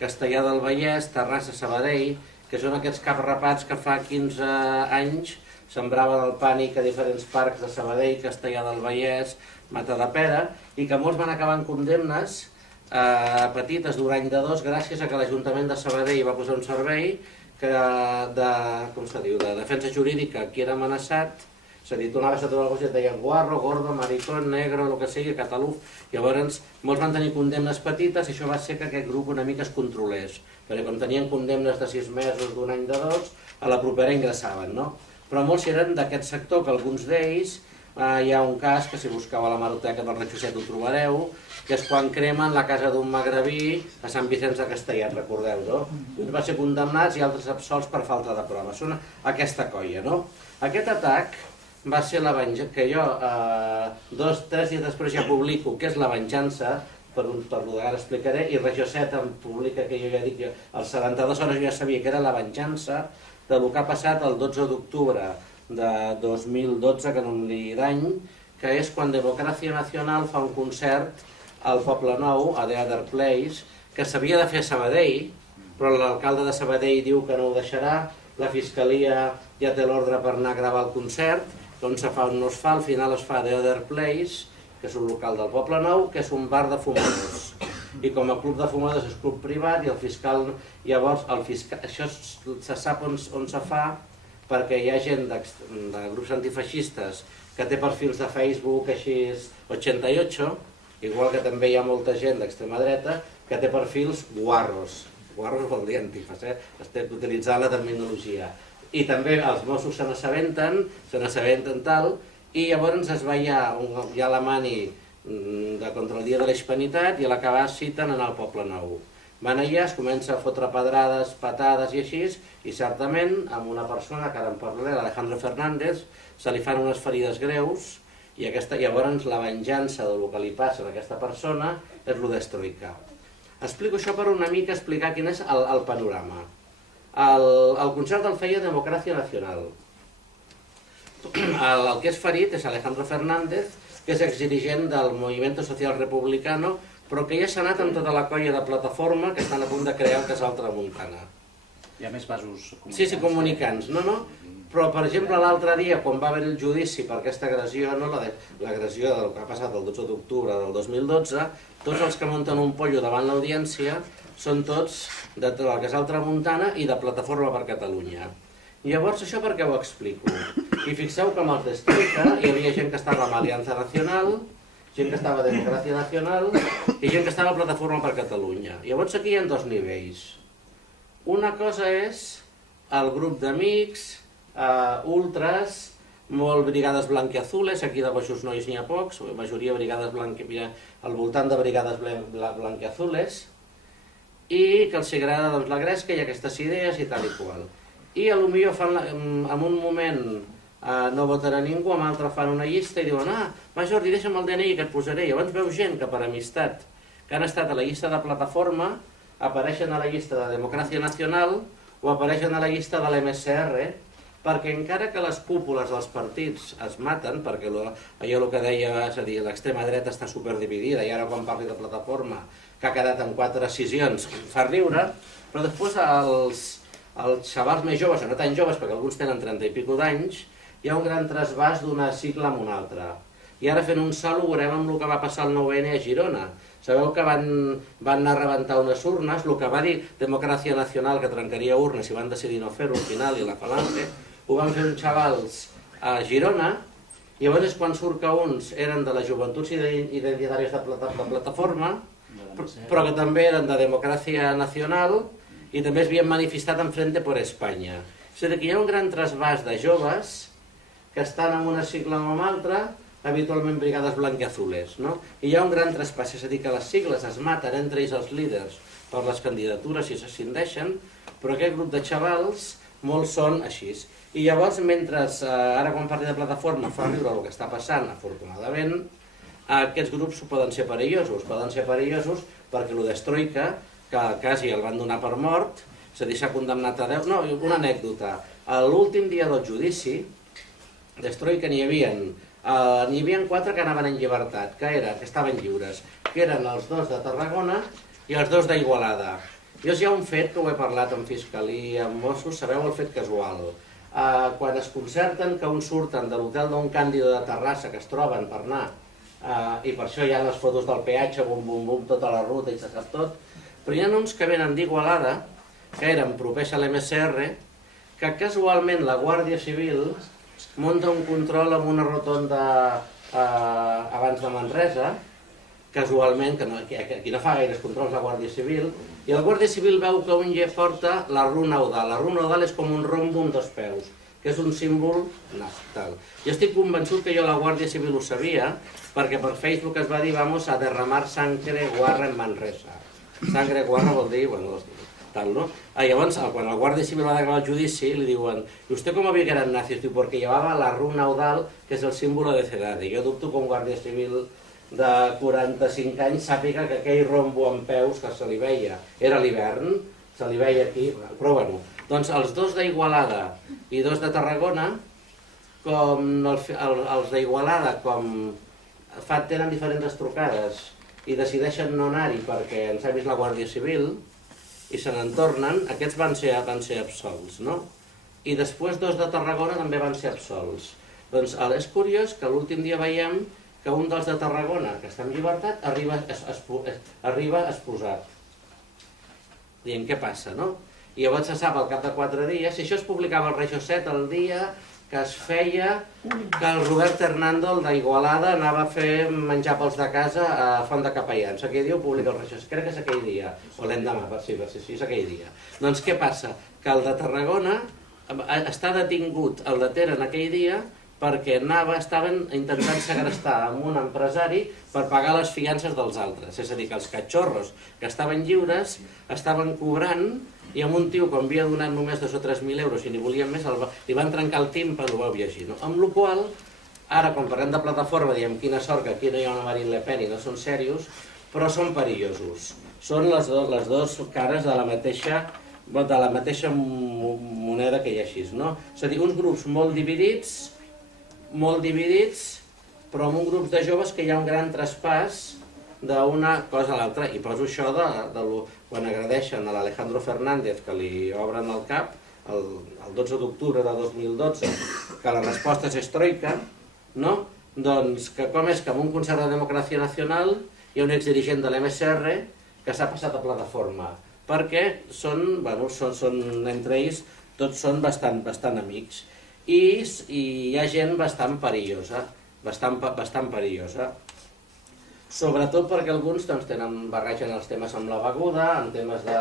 Castellà del Vallès, Terrassa, Sabadell, que són aquests caps-rapats que fa 15 anys sembraven el pànic a diferents parcs de Sabadell, Castellà del Vallès, Matadepera, i que molts van acabar en condemnes petites d'un any de dos gràcies a que l'Ajuntament de Sabadell va posar un servei de defensa jurídica qui era amenaçat, és a dir, tu anaves a trobar algú i et deien guarro, gordo, maricón, negro, el que sigui, catalú, llavors molts van tenir condemnes petites i això va ser que aquest grup una mica es controlés, perquè com tenien condemnes de 6 mesos, d'un any de dos, a la propera ingressaven, no? però molts eren d'aquest sector, que alguns d'ells hi ha un cas que si busqueu a l'hemeroteca del Reixosset ho trobareu, que és quan cremen la casa d'un magrebí a Sant Vicenç de Castellet, recordeu-ho? Uns van ser condemnats i altres absolts per falta de proves. Són aquesta colla, no? Aquest atac va ser la venjança, que jo 2-3 dies després ja publico què és la venjança, per lo d'ara explicaré, i Regió 7 em publica que jo ja dic, als 72 hores jo ja sabia que era la venjança del que ha passat el 12 d'octubre de 2012, que no em li d'any, que és quan Democràcia Nacional fa un concert al Poble Nou, a The Other Place, que s'havia de fer a Sabadell, però l'alcalde de Sabadell diu que no ho deixarà, la Fiscalia ja té l'ordre per anar a gravar el concert, on se fa on no es fa, al final es fa a The Other Place, que és un local del Poble Nou, que és un bar de fumadors. I com a club de fumadors és club privat, i el fiscal, llavors, això se sap on se fa, perquè hi ha gent de grups antifeixistes que té perfils de Facebook així 88, igual que també hi ha molta gent d'extrema dreta que té perfils guarros. Guarros vol dir antifes, estem utilitzant la terminologia. I també els Mossos se n'assabenten tal, i llavors es va ja la mani contra el dia de l'Hispanitat i a l'acabar citen anar al Poble Nou. Van allà, es comença a fotre pedrades, patades i així, i certament amb una persona que ara en parlaré, l'Alejandro Fernández, se li fan unes ferides greus, i llavors la venjança del que li passa a aquesta persona és lo d'Estroika. Explico això per una mica explicar quin és el panorama. El concert el feia Democràcia Nacional. El que és ferit és Alejandro Fernández, que és exdirigent del Movimiento Social Republicano, però que ja s'ha anat amb tota la colla de plataforma que estan a punt de crear el Casal Tramuntana. Hi ha més vasos comunicants? Sí, comunicants. No. Però, per exemple, l'altre dia, quan va haver el judici per aquesta agressió, l'agressió del que ha passat el 12 d'octubre del 2012, tots els que munten un pollo davant l'audiència són tots del Casal Tramuntana i de Plataforma per Catalunya. Llavors, això per què ho explico? I fixeu que amb els d'Estroika hi havia gent que estava amb Alianza Nacional, gent que estava a Democràcia Nacional i gent que estava a Plataforma per Catalunya. Llavors aquí hi ha dos nivells. Una cosa és el grup d'amics, ultras, molt brigades blanquiazules, aquí de baixos nois n'hi ha pocs, la majoria brigades al voltant de brigades blanquiazules, i que els agrada la gresca i aquestes idees i tal i qual. I potser en un moment no votarà ningú, en altre fan una llista i diuen va Jordi, deixa'm el DNI que et posaré. Llavors veu gent que per amistat, que han estat a la llista de Plataforma, apareixen a la llista de Democràcia Nacional o apareixen a la llista de l'MSR, perquè encara que les cúpules dels partits es maten, perquè allò el que deia, és a dir, l'extrema dreta està superdividida, i ara quan parli de Plataforma, que ha quedat en 4 decisions, fa riure, però després els xavals més joves, o no tan joves, perquè alguns tenen 30 i pico d'anys, hi ha un gran trasbàs d'una sigla amb una altra. I ara fent un salt ho veurem amb el que va passar el 9N a Girona. Sabeu que van anar a rebentar unes urnes, el que va dir Democràcia Nacional que trencaria urnes i van decidir no fer-ho al final, i la Falange, ho van fer uns xavals a Girona, i llavors és quan surt que uns eren de les joventuts identitàries de Plataforma, però que també eren de Democràcia Nacional i també es havien manifestat en Frente por España. És a dir, que hi ha un gran trasbàs de joves que estan en una sigla o en altra, habitualment brigades blanquiazules, no? I hi ha un gran traspàs, és a dir, que les sigles es maten entre ells els líders per les candidatures si s'escindeixen, però aquest grup de xavals molts són així. I llavors, mentre ara quan parli de Plataforma fa riure el que està passant, afortunadament, aquests grups poden ser perillosos perquè el d'Estroika, que quasi el van donar per mort, és a dir, s'ha condemnat a 10... No, una anècdota. L'últim dia del judici, d'Estroika n'hi havia 4 que anaven en llibertat, que estaven lliures, que eren els 2 de Tarragona i els 2 d'Igualada. Llavors hi ha un fet que ho he parlat amb Fiscalia, amb Mossos, sabeu el fet casual. Quan es concerten que uns surten de l'hotel d'un Càndido de Terrassa que es troben per anar, i per això hi ha les fotos del peatge, bum, bum, bum, tota la ruta i se sap tot, però hi ha uns que venen d'Igualada, que eren propers a l'MSR, que casualment la Guàrdia Civil munta un control amb una rotonda abans de Manresa, casualment, que aquí no fa gaires controls la Guàrdia Civil, i el Guàrdia Civil veu que un porta la runa Eudal. La runa Eudal és com un rombo amb 2 peus, que és un símbol tal. Jo estic convençut que la Guàrdia Civil ho sabia, perquè per Facebook es va dir vamos a derramar sangre guarra en Manresa. Sangre guarra vol dir, bueno, tal, ¿no? Llavors, quan el Guàrdia Civil va declarar el judici, li diuen, ¿y usted cómo vio que eran nazis? Diu, porque llevaba la runa udal, que és el símbolo de Cedade. Jo dubto que un Guàrdia Civil de 45 anys sàpiga que aquell rombo en peus que se li veia, era l'hivern, se li veia aquí, però bueno. Doncs els dos d'Igualada i dos de Tarragona, com els d'Igualada, com tenen diferents trucades i decideixen no anar-hi perquè ens ha vist la Guàrdia Civil i se n'en tornen, aquests van ser absolts, no? I després dos de Tarragona també van ser absolts. Doncs és curiós que l'últim dia veiem que un dels de Tarragona, que està en llibertat, arriba esposat. Dient, què passa, no? I llavors se sap al cap de 4 dies, i això es publicava al Regió 7 el dia que es feia que el Robert Hernando, el d'Igualada, anava a fer menjar pels de casa a Font de Capellans. Aquell dia ho publica el Regió 7, crec que és aquell dia, o l'endemà, sí, és aquell dia. Doncs què passa? Que el de Tarragona està detingut, el detenen aquell dia, perquè estaven intentant segrestar amb un empresari per pagar les fiances dels altres. És a dir, que els catxorros que estaven lliures estaven cobrant i amb un tio que havia donat només 2 o 3.000 euros i n'hi volien més, li van trencar el tímpan, ho vau llegir. Amb la qual cosa, ara quan parlem de plataforma diem quina sort que aquí no hi ha una Marine Le Pen i no són serios, però són perillosos. Són les dues cares de la mateixa moneda que hi ha així. És a dir, uns grups molt dividits, però amb un grup de joves que hi ha un gran traspàs d'una cosa a l'altra. I poso això quan agradeixen a l'Alejandro Fernández que li obren el cap el 12 d'octubre de 2012, que la resposta és troika, doncs com és que en un Consell de Democràcia Nacional hi ha un exdirigent de l'MSR que s'ha passat a plataforma, perquè entre ells tots són bastant amics. I hi ha gent bastant perillosa, sobretot perquè alguns barregen els temes amb la beguda, en temes de...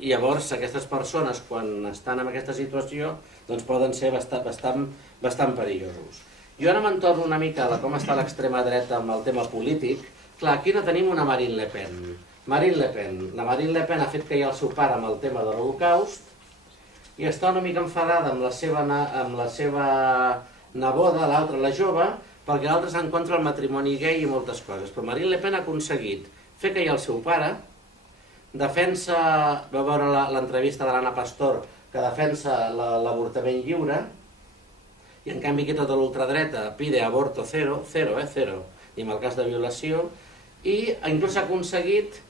I llavors aquestes persones, quan estan en aquesta situació, poden ser bastant perillosos. Jo ara me'n torno una mica a com està l'extrema dreta amb el tema polític. Clar, aquí no tenim una Marine Le Pen. La Marine Le Pen ha fet que hi ha el seu pare amb el tema de l'Holocaust, i està una mica enfadada amb la seva neboda, l'altra, la jove, perquè l'altre està en contra del matrimoni gai i moltes coses. Però Marine Le Pen ha aconseguit fer que hi ha el seu pare, va veure l'entrevista de l'Anna Pastor, que defensa l'avortament lliure, i en canvi aquí tota l'ultradreta pide aborto cero, i en el cas de violació, i inclús ha aconseguit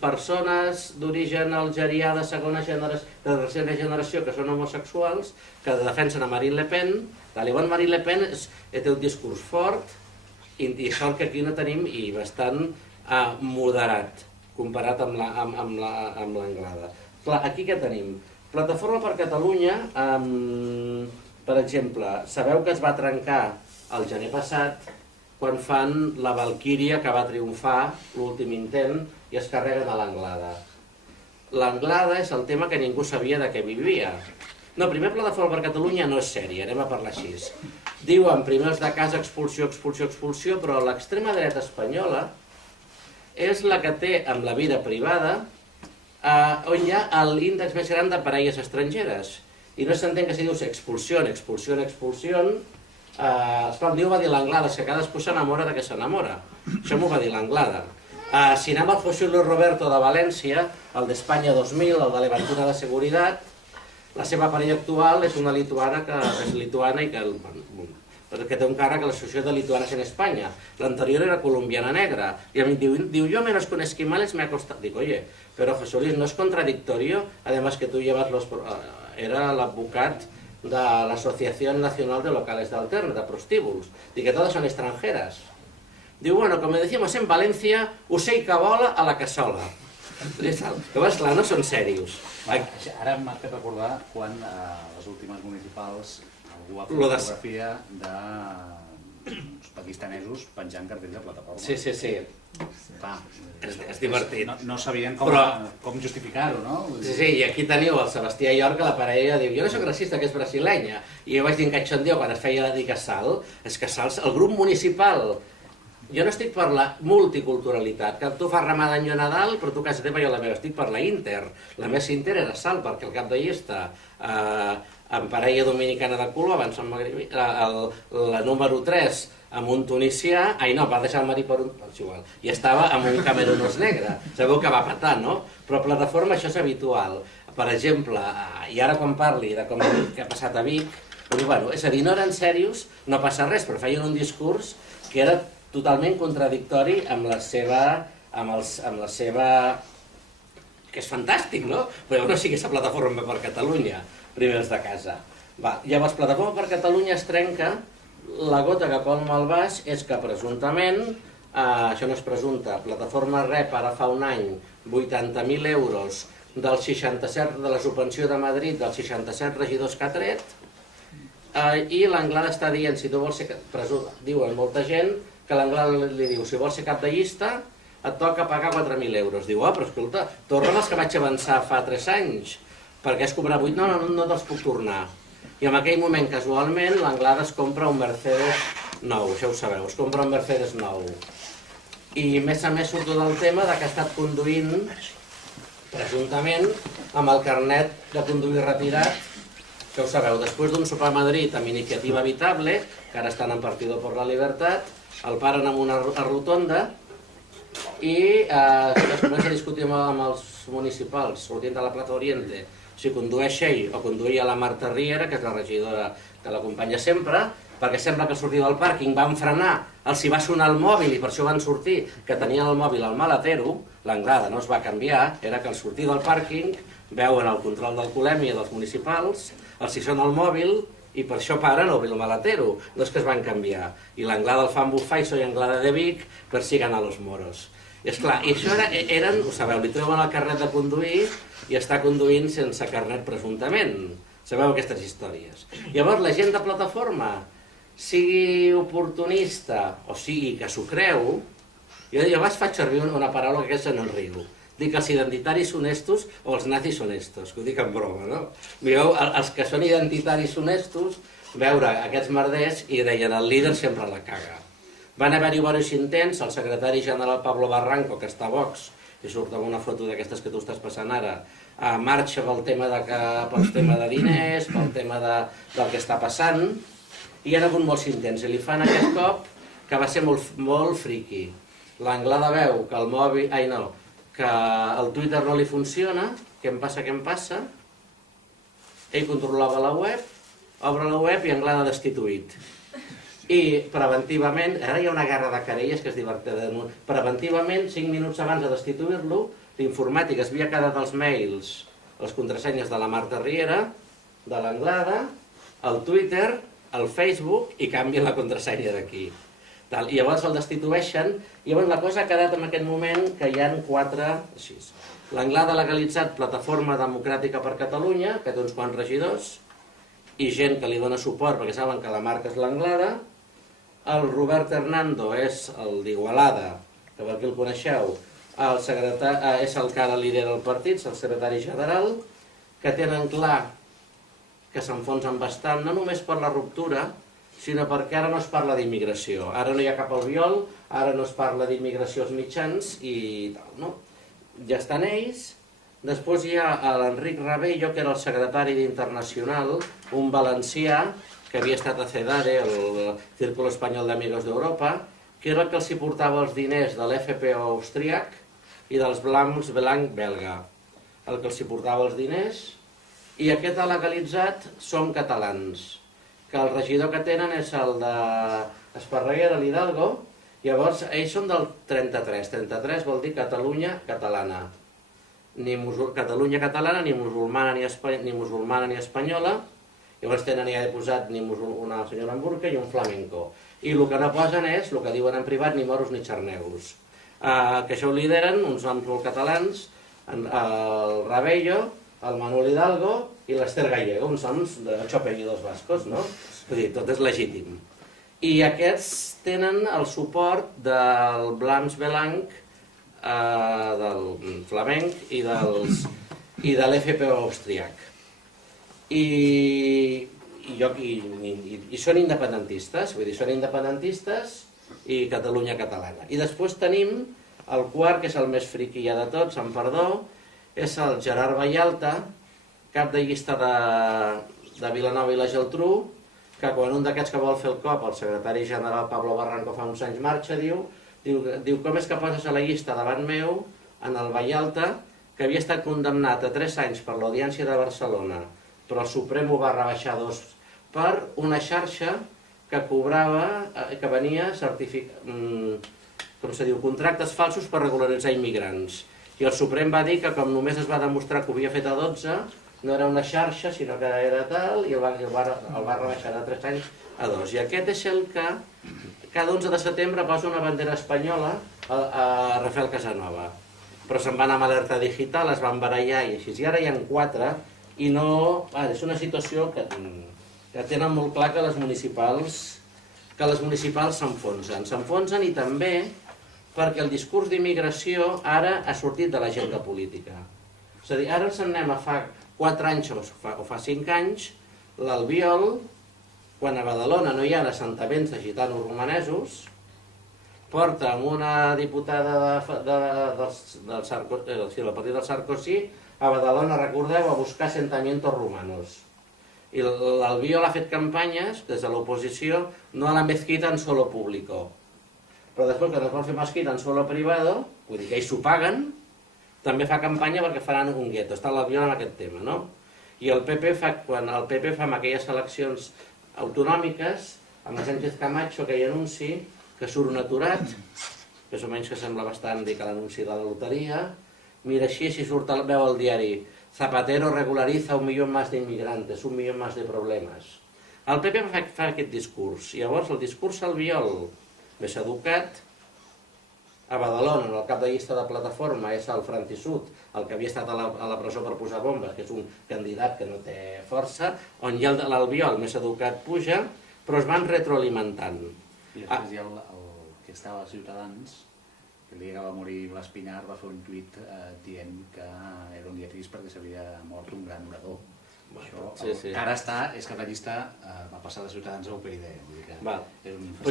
persones d'origen algerià de tercera generació que són homosexuals, que defensen a Marine Le Pen. Llavors Marine Le Pen té un discurs fort i sort que aquí no tenim, i bastant moderat comparat amb l'Anglada. Aquí què tenim? Plataforma per Catalunya, per exemple, sabeu que es va trencar el gener passat quan fan la Valquíria, que va triomfar l'últim intent, i es carreguen a l'Anglada. L'Anglada és el tema que ningú sabia de què vivia. No, primer Plataforma per Catalunya no és sèria, anem a parlar així. Diuen primer els de casa expulsió, però l'extrema dreta espanyola és la que té amb la vida privada on hi ha l'índex més gran de parelles estrangeres. I no s'entén que si dius expulsió, esclar, el dia ho va dir l'Anglada, és que cadascú s'enamora de què s'enamora. Això m'ho va dir l'Anglada. Si anem al José Luis Roberto de València, el d'Espanya 2000, el de Levantina de Seguridad, la seva parella actual és una lituana que és lituana i que té un càrrec a l'Associació de Lituanes en Espanya. L'anterior era colombiana negra. I a mi diu, yo menos con esquimales me ha costado. Dic, oye, pero José Luis, ¿no es contradictorio? Además que tú llevas era l'advocat de l'Associación Nacional de Locales de Alterna, de prostíbulos, y que todas son extranjeras. Diu, bueno, como decíamos en Valencia, ocell que vola a la cassola. Llavors, clar, no són serios. Ara m'ha fet recordar quan a les últimes municipals algú va fer una fotografia uns pakistanesos penjant cartells de plataforma. Sí. Clar, És divertit. no sabien com justificar-ho, no? Sí, i aquí teniu el Sebastià Llor, que la parella diu jo no soc racista, que és brasilenya. I jo vaig dir en cachondeo, quan es feia dir Casal, és Casal, el grup municipal. Jo no estic per la multiculturalitat, que tu fas Ramadany o Nadal, però tu casa teva jo la meva, estic per la Inter. La més Inter era Sal, perquè el cap de llista en parella dominicana de culo, abans en Magribi, la número 3 amb un tunisià, va deixar el marit per un... igual, i estava amb un camerunós negre. Sabeu que va patar, no? Però a plataforma això és habitual. Per exemple, i ara quan parli de com que ha passat a Vic, bueno, és a dir, no eren serios, no passa res, però feien un discurs que era totalment contradictori amb la seva... que és fantàstic, no? Però no sigui aquesta plataforma per Catalunya, primers de casa. Llavors, Plataforma per Catalunya es trenca, la gota que colma el vas és que presumptament, això no és presumpte, Plataforma rep ara fa un any 80.000 euros del 67 de la subvenció de Madrid, dels 67 regidors que ha tret, i l'Anglada està dient, si tu vols ser... Diuen molta gent que l'Anglada li diu, si vols ser cap de llista, et toca pagar 4.000 euros. Diu, però escolta, torna els que vaig avançar fa 3 anys, perquè has cobrat 8, no te'ls puc tornar. I en aquell moment, casualment, l'Anglada es compra un Mercedes nou, això ho sabeu, es compra un Mercedes nou. I més a més surto del tema que ha estat conduint, presumptament, amb el carnet de conduir retirat, que ho sabeu, després d'un sopar a Madrid amb Iniciativa Habitable, que ara estan en Partido por la Libertad, el paren en una rotonda i es comença a discutir amb els municipals, sortint de la Plaza Oriente, si condueix ell o conduïa la Marta Riera, que és la regidora que l'acompanya sempre, perquè sembla que al sortir del pàrquing van frenar, els hi va sonar el mòbil i per això van sortir, que tenien el mòbil al maletero, l'Anglada no es va canviar, era que al sortir del pàrquing veuen el control d'alcoholèmia dels municipals, els hi sona el mòbil i per això paren el maletero, no és que es van canviar. I l'Anglada el fan bufar i soy Anglada de Vic, persigan a los moros. I esclar, i això eren, ho sabeu, li treuen el carnet de conduir i està conduint sense carnet presumptament. Sabeu aquestes històries. Llavors la gent de Plataforma, sigui oportunista o sigui que s'ho creu, jo llavors faig servir una paraula que se n'enriu. Dic els identitaris honestos o els nazis honestos, que ho dic en broma, no? Mireu, els que són identitaris honestos, veure aquests merders i deien el líder sempre la caga. Van haver-hi diversos intents, el secretari general Pablo Barranco, que està a Vox, i surt amb una foto d'aquestes que tu estàs passant ara, marxa pel tema de diners, pel tema del que està passant, i hi ha hagut molts intents, i li fan aquest cop que va ser molt friqui. L'Anglada veu que el mòbil... que el Twitter no li funciona, què em passa, ell controlava la web, obre la web i Anglada destituït. I preventivament, ara hi ha una guerra de querelles que és divertida, preventivament, 5 minuts abans de destituir-lo, l'informàtic es havia quedat els mails, les contrasenyes de la Marta Riera, de l'Anglada, el Twitter, el Facebook i canvien la contrasenya d'aquí. I llavors el destitueixen, i llavors la cosa ha quedat en aquest moment que hi ha 4... L'Anglada ha legalitzat Plataforma Democràtica per Catalunya, que té uns quants regidors, i gent que li dona suport perquè saben que la marca és l'Anglada. El Robert Hernando és el d'Igualada, que per aquí el coneixeu, és el que ara lidera el partit, és el secretari general, que tenen clar que s'enfonsen bastant, no només per la ruptura, sinó perquè ara no es parla d'immigració. Ara no hi ha cap albiol, ara no es parla d'immigració als mitjans i tal, no? Ja estan ells. Després hi ha l'Enric Rabello, que era el secretari d'Internacional, un valencià que havia estat a CEDARE, el Círculo Espanyol d'Amigos d'Europa, que era el que els hi portava els diners de l'FPO austríac i dels blancs blanc belga. El que els hi portava els diners, i aquest ha legalitzat Som Catalans, que el regidor que tenen és el d'Esparreguera, l'Hidalgo, llavors ells són del 33, 33 vol dir Catalunya catalana, ni Catalunya catalana, ni musulmana ni espanyola, llavors tenen ja posat una senyora en burca i un flamenco, i el que no posen és, el que diuen en privat, ni moros ni xarnegos, que això ho lideren uns noms molt catalans, el Rabello, el Manuel Hidalgo i l'Ester Gallego, uns noms de 8 apellidos vascos, no? Vull dir, tot és legítim. I aquests tenen el suport del Vlaams Belang, del flamenc i de l'FPO austríac. I són independentistes, vull dir, són independentistes i Catalunya catalana. I després tenim el quart, que és el més friquilla de tots, amb perdó, és el Gerard Vallalta, cap de llista de Vilanova i la Geltrú, que quan un d'aquests que vol fer el cop, el secretari general Pablo Barranco fa uns anys marxa, diu com és que poses a la llista davant meu en el Vallalta, que havia estat condemnat a 3 anys per l'Audiència de Barcelona, però el Suprem ho va rebaixar a 2 per una xarxa que cobrava, que venia com se diu, contractes falsos per regularitzar immigrants. I el Suprem va dir que com només es va demostrar que ho havia fet a 12, no era una xarxa, sinó que era tal, i el va rebaixar de 3 anys a 2. I aquest és el que cada 11 de setembre posa una bandera espanyola a Rafael Casanova. Però se'n van amb alerta digital, es van barallar i així. I ara hi ha 4 i no... És una situació que tenen molt clar que les municipals s'enfonsen. S'enfonsen i també perquè el discurs d'immigració ara ha sortit de l'agenda política. És a dir, ara ens en anem a fa 4 anys o fa 5 anys, l'Albiol, quan a Badalona no hi ha assentaments de gitanos romanesos, porta amb una diputada del partit del Sarkozy a Badalona, recordeu, a buscar asentamientos romanos. I l'Albiol ha fet campanyes des de l'oposició, no a la mezquita en solo público. Però després, quan es vol fer mesquita en solo privado, vull dir que ells s'ho paguen, també fa campanya perquè faran un gueto. Està l'Albiol en aquest tema, no? I el PP quan el PP fa aquelles eleccions autonòmiques, amb el Sánchez Camacho que hi anunci que surt un aturat, més o menys que sembla bastant dir que l'anunci de la loteria, mira així, si surt veu al diari Zapatero regulariza 1 milió més d'inmigrantes, 1 milió més de problemes. El PP fa aquest discurs, i llavors el discurs Albiol, més educat, a Badalona, en el cap de llista de plataforma, és el Francisut, el que havia estat a la presó per posar bombes, que és un candidat que no té força, on hi ha l'Albiol més educat puja, però es van retroalimentant. I després hi ha el que estava a Ciutadans, que el dia que va morir l'Espinar va fer un tuit dient que era un dia trist perquè s'havia mort un gran orador. Això, que ara està, és que la llista va passar de Ciutadans a UPyD. Però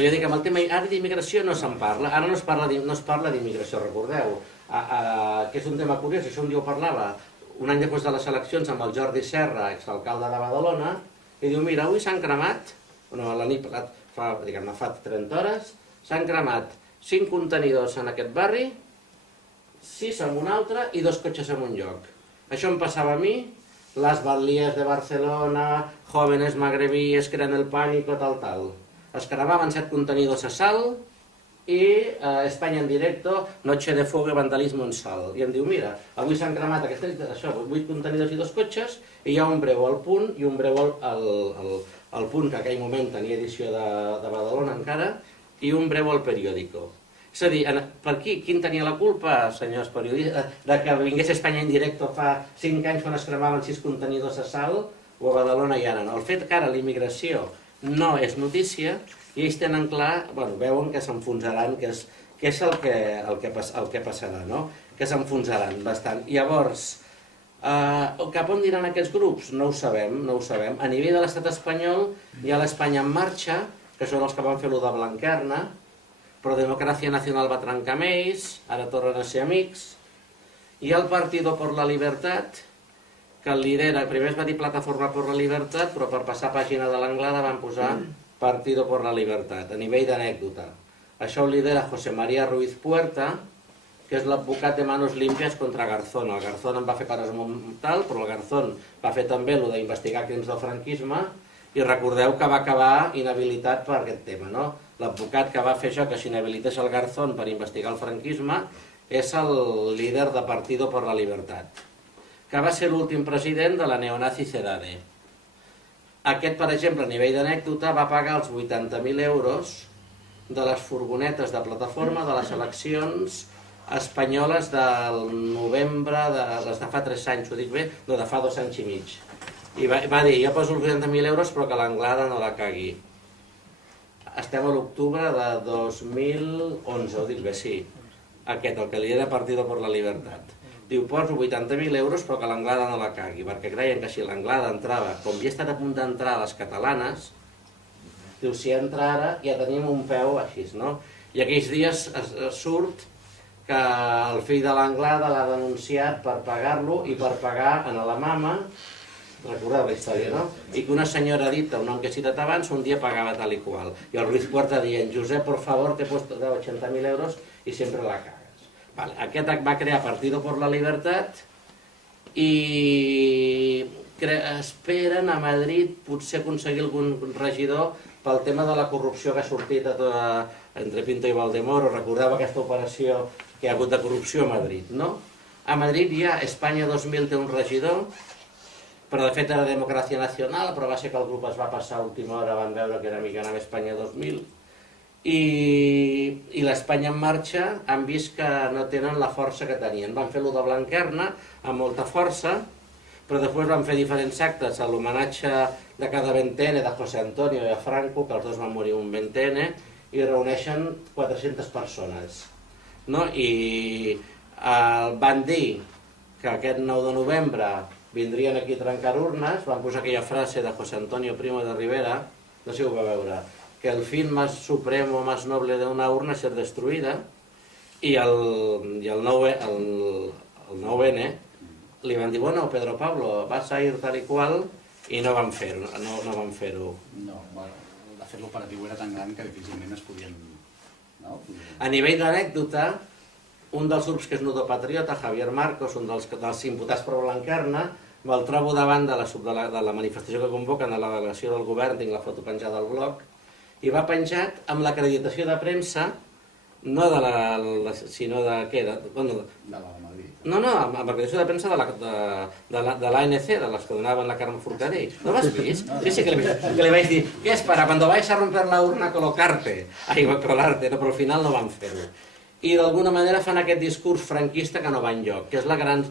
jo dic, amb el tema ara d'immigració no se'n parla, ara no es parla d'immigració, recordeu, que és un tema curiós, això un dia ho parlava, un any després de les eleccions amb el Jordi Serra, exalcalde de Badalona, i diu, mira, avui s'han cremat, no, la nit fa 30 hores, s'han cremat 5 contenidors en aquest barri, 6 en un altre i 2 cotxes en un lloc. Això em passava a mi, les batlíes de Barcelona, jóvenes magrebíes, crean el pánico, tal. Es cremaven 7 contenidors a Salt i Espanya en directo, noche de fuego i vandalismo en Salt. I em diu, mira, avui s'han cremat 8 contenidors i 2 cotxes i hi ha un breu al Punt i un breu al Punt, que en aquell moment tenia edició de Badalona encara, i un breu al Periódico. És a dir, per aquí, quin tenia la culpa, senyors periodistes, de que vingués Espanya en directo fa 5 anys quan es cremaven 6 contenidors a Salt o a Badalona i ara no? El fet que ara l'immigració no és notícia i ells tenen clar, veuen que s'enfonsaran, que és el que passarà, no? Que s'enfonsaran bastant. Llavors, cap on diran aquests grups? No ho sabem. A nivell de l'estat espanyol hi ha l'Espanya en marxa, que són els que van fer-ho de Blanquerna, però Democràcia Nacional va trencar amb ells, ara tornen a ser amics. Hi ha el Partido por la Libertad, que el lidera, primer es va dir Plataforma por la Libertad, però per passar pàgina de l'anglada van posar Partido por la Libertad, a nivell d'anècdota. Això ho lidera José María Ruiz Puerta, que és l'advocat de manos limpias contra Garzón. El Garzón en va fer coses molt tal, però el Garzón va fer també el d'investigar crims del franquisme, i recordeu que va acabar inhabilitat per aquest tema, no? L'advocat que va fer això, que s'inhabilités el Garzón per investigar el franquisme, és el líder de Partido por la Libertad, que va ser l'últim president de la neonazi CEDADE. Aquest, per exemple, a nivell d'anècdota, va pagar els 80.000 euros de les furgonetes de plataforma de les eleccions espanyoles del novembre, les de fa 3 anys, ho dic bé? No, de fa 2 anys i mig. I va dir, jo poso els 80.000 euros però que l'Anglada no la cagui. estem a l'octubre de 2011, ho dic bé, sí, aquest, el que li era Partido por la Libertad. Diu, poso 80.000 euros però que l'Anglada no la cagui, perquè creien que si l'Anglada entrava, com ja ha estat a punt d'entrar a les catalanes, diu, si entra ara ja tenim un peu així, no? I aquells dies surt que el fill de l'Anglada l'ha denunciat per pagar-lo i per pagar a la mama, recordeu la història, no? I que una senyora dita, un nom que he citat abans, un dia pagava tal i qual. I el Ruiz Puerta dient, Josep, por favor, te he puesto 80.000 euros i sempre la cagues. Vale. Aquest va crear Partido por la Libertad i esperen a Madrid potser aconseguir algun regidor pel tema de la corrupció que ha sortit entre Pinto i Valdemoro. Recordeu aquesta operació que hi ha hagut de corrupció a Madrid, no? A Madrid ja Espanya 2000 té un regidor, però de fet era Democràcia Nacional, però va ser que el grup es va passar a última hora, van veure que era Micanam Espanya 2000, i l'Espanya en marxa han vist que no tenen la força que tenien. Van fer-lo de Blanquerna amb molta força, però després van fer diferents actes a l'homenatge de cada ventene de José Antonio i a Franco, que els dos van morir un ventene, i reuneixen 400 persones. I van dir que aquest 9 de novembre vindrien aquí a trencar urnes, van posar aquella frase de José Antonio Primo de Rivera, no sé si ho va veure, que el fin más supremo, más noble de una urna es ser destruïda, i el 9N li van dir, bueno, Pedro Pablo, vas a ir tal i qual, i no van fer-ho. No, de fet l'operatiu era tan gran que difícilment es podien... A nivell d'anècdota, un dels grups que és nudopatriota, Javier Marcos, un dels imputats per Blanquerna, me'l trobo davant de la manifestació que convoquen a la delegació del govern, tinc la foto penjada al blog, i va penjat amb l'acreditació de premsa, no de la... sinó de què? De la de Madrid. No, amb l'acreditació de premsa de l'ANC, de les que donaven la Carme Forcadell. ¿No lo has visto? Sí, que le vais a decir, ¿qué es para cuando vais a romper la urna colocarte? Ai, colarte, no, però al final no van fer-ho. I d'alguna manera fan aquest discurs franquista que no va enlloc, que és la gran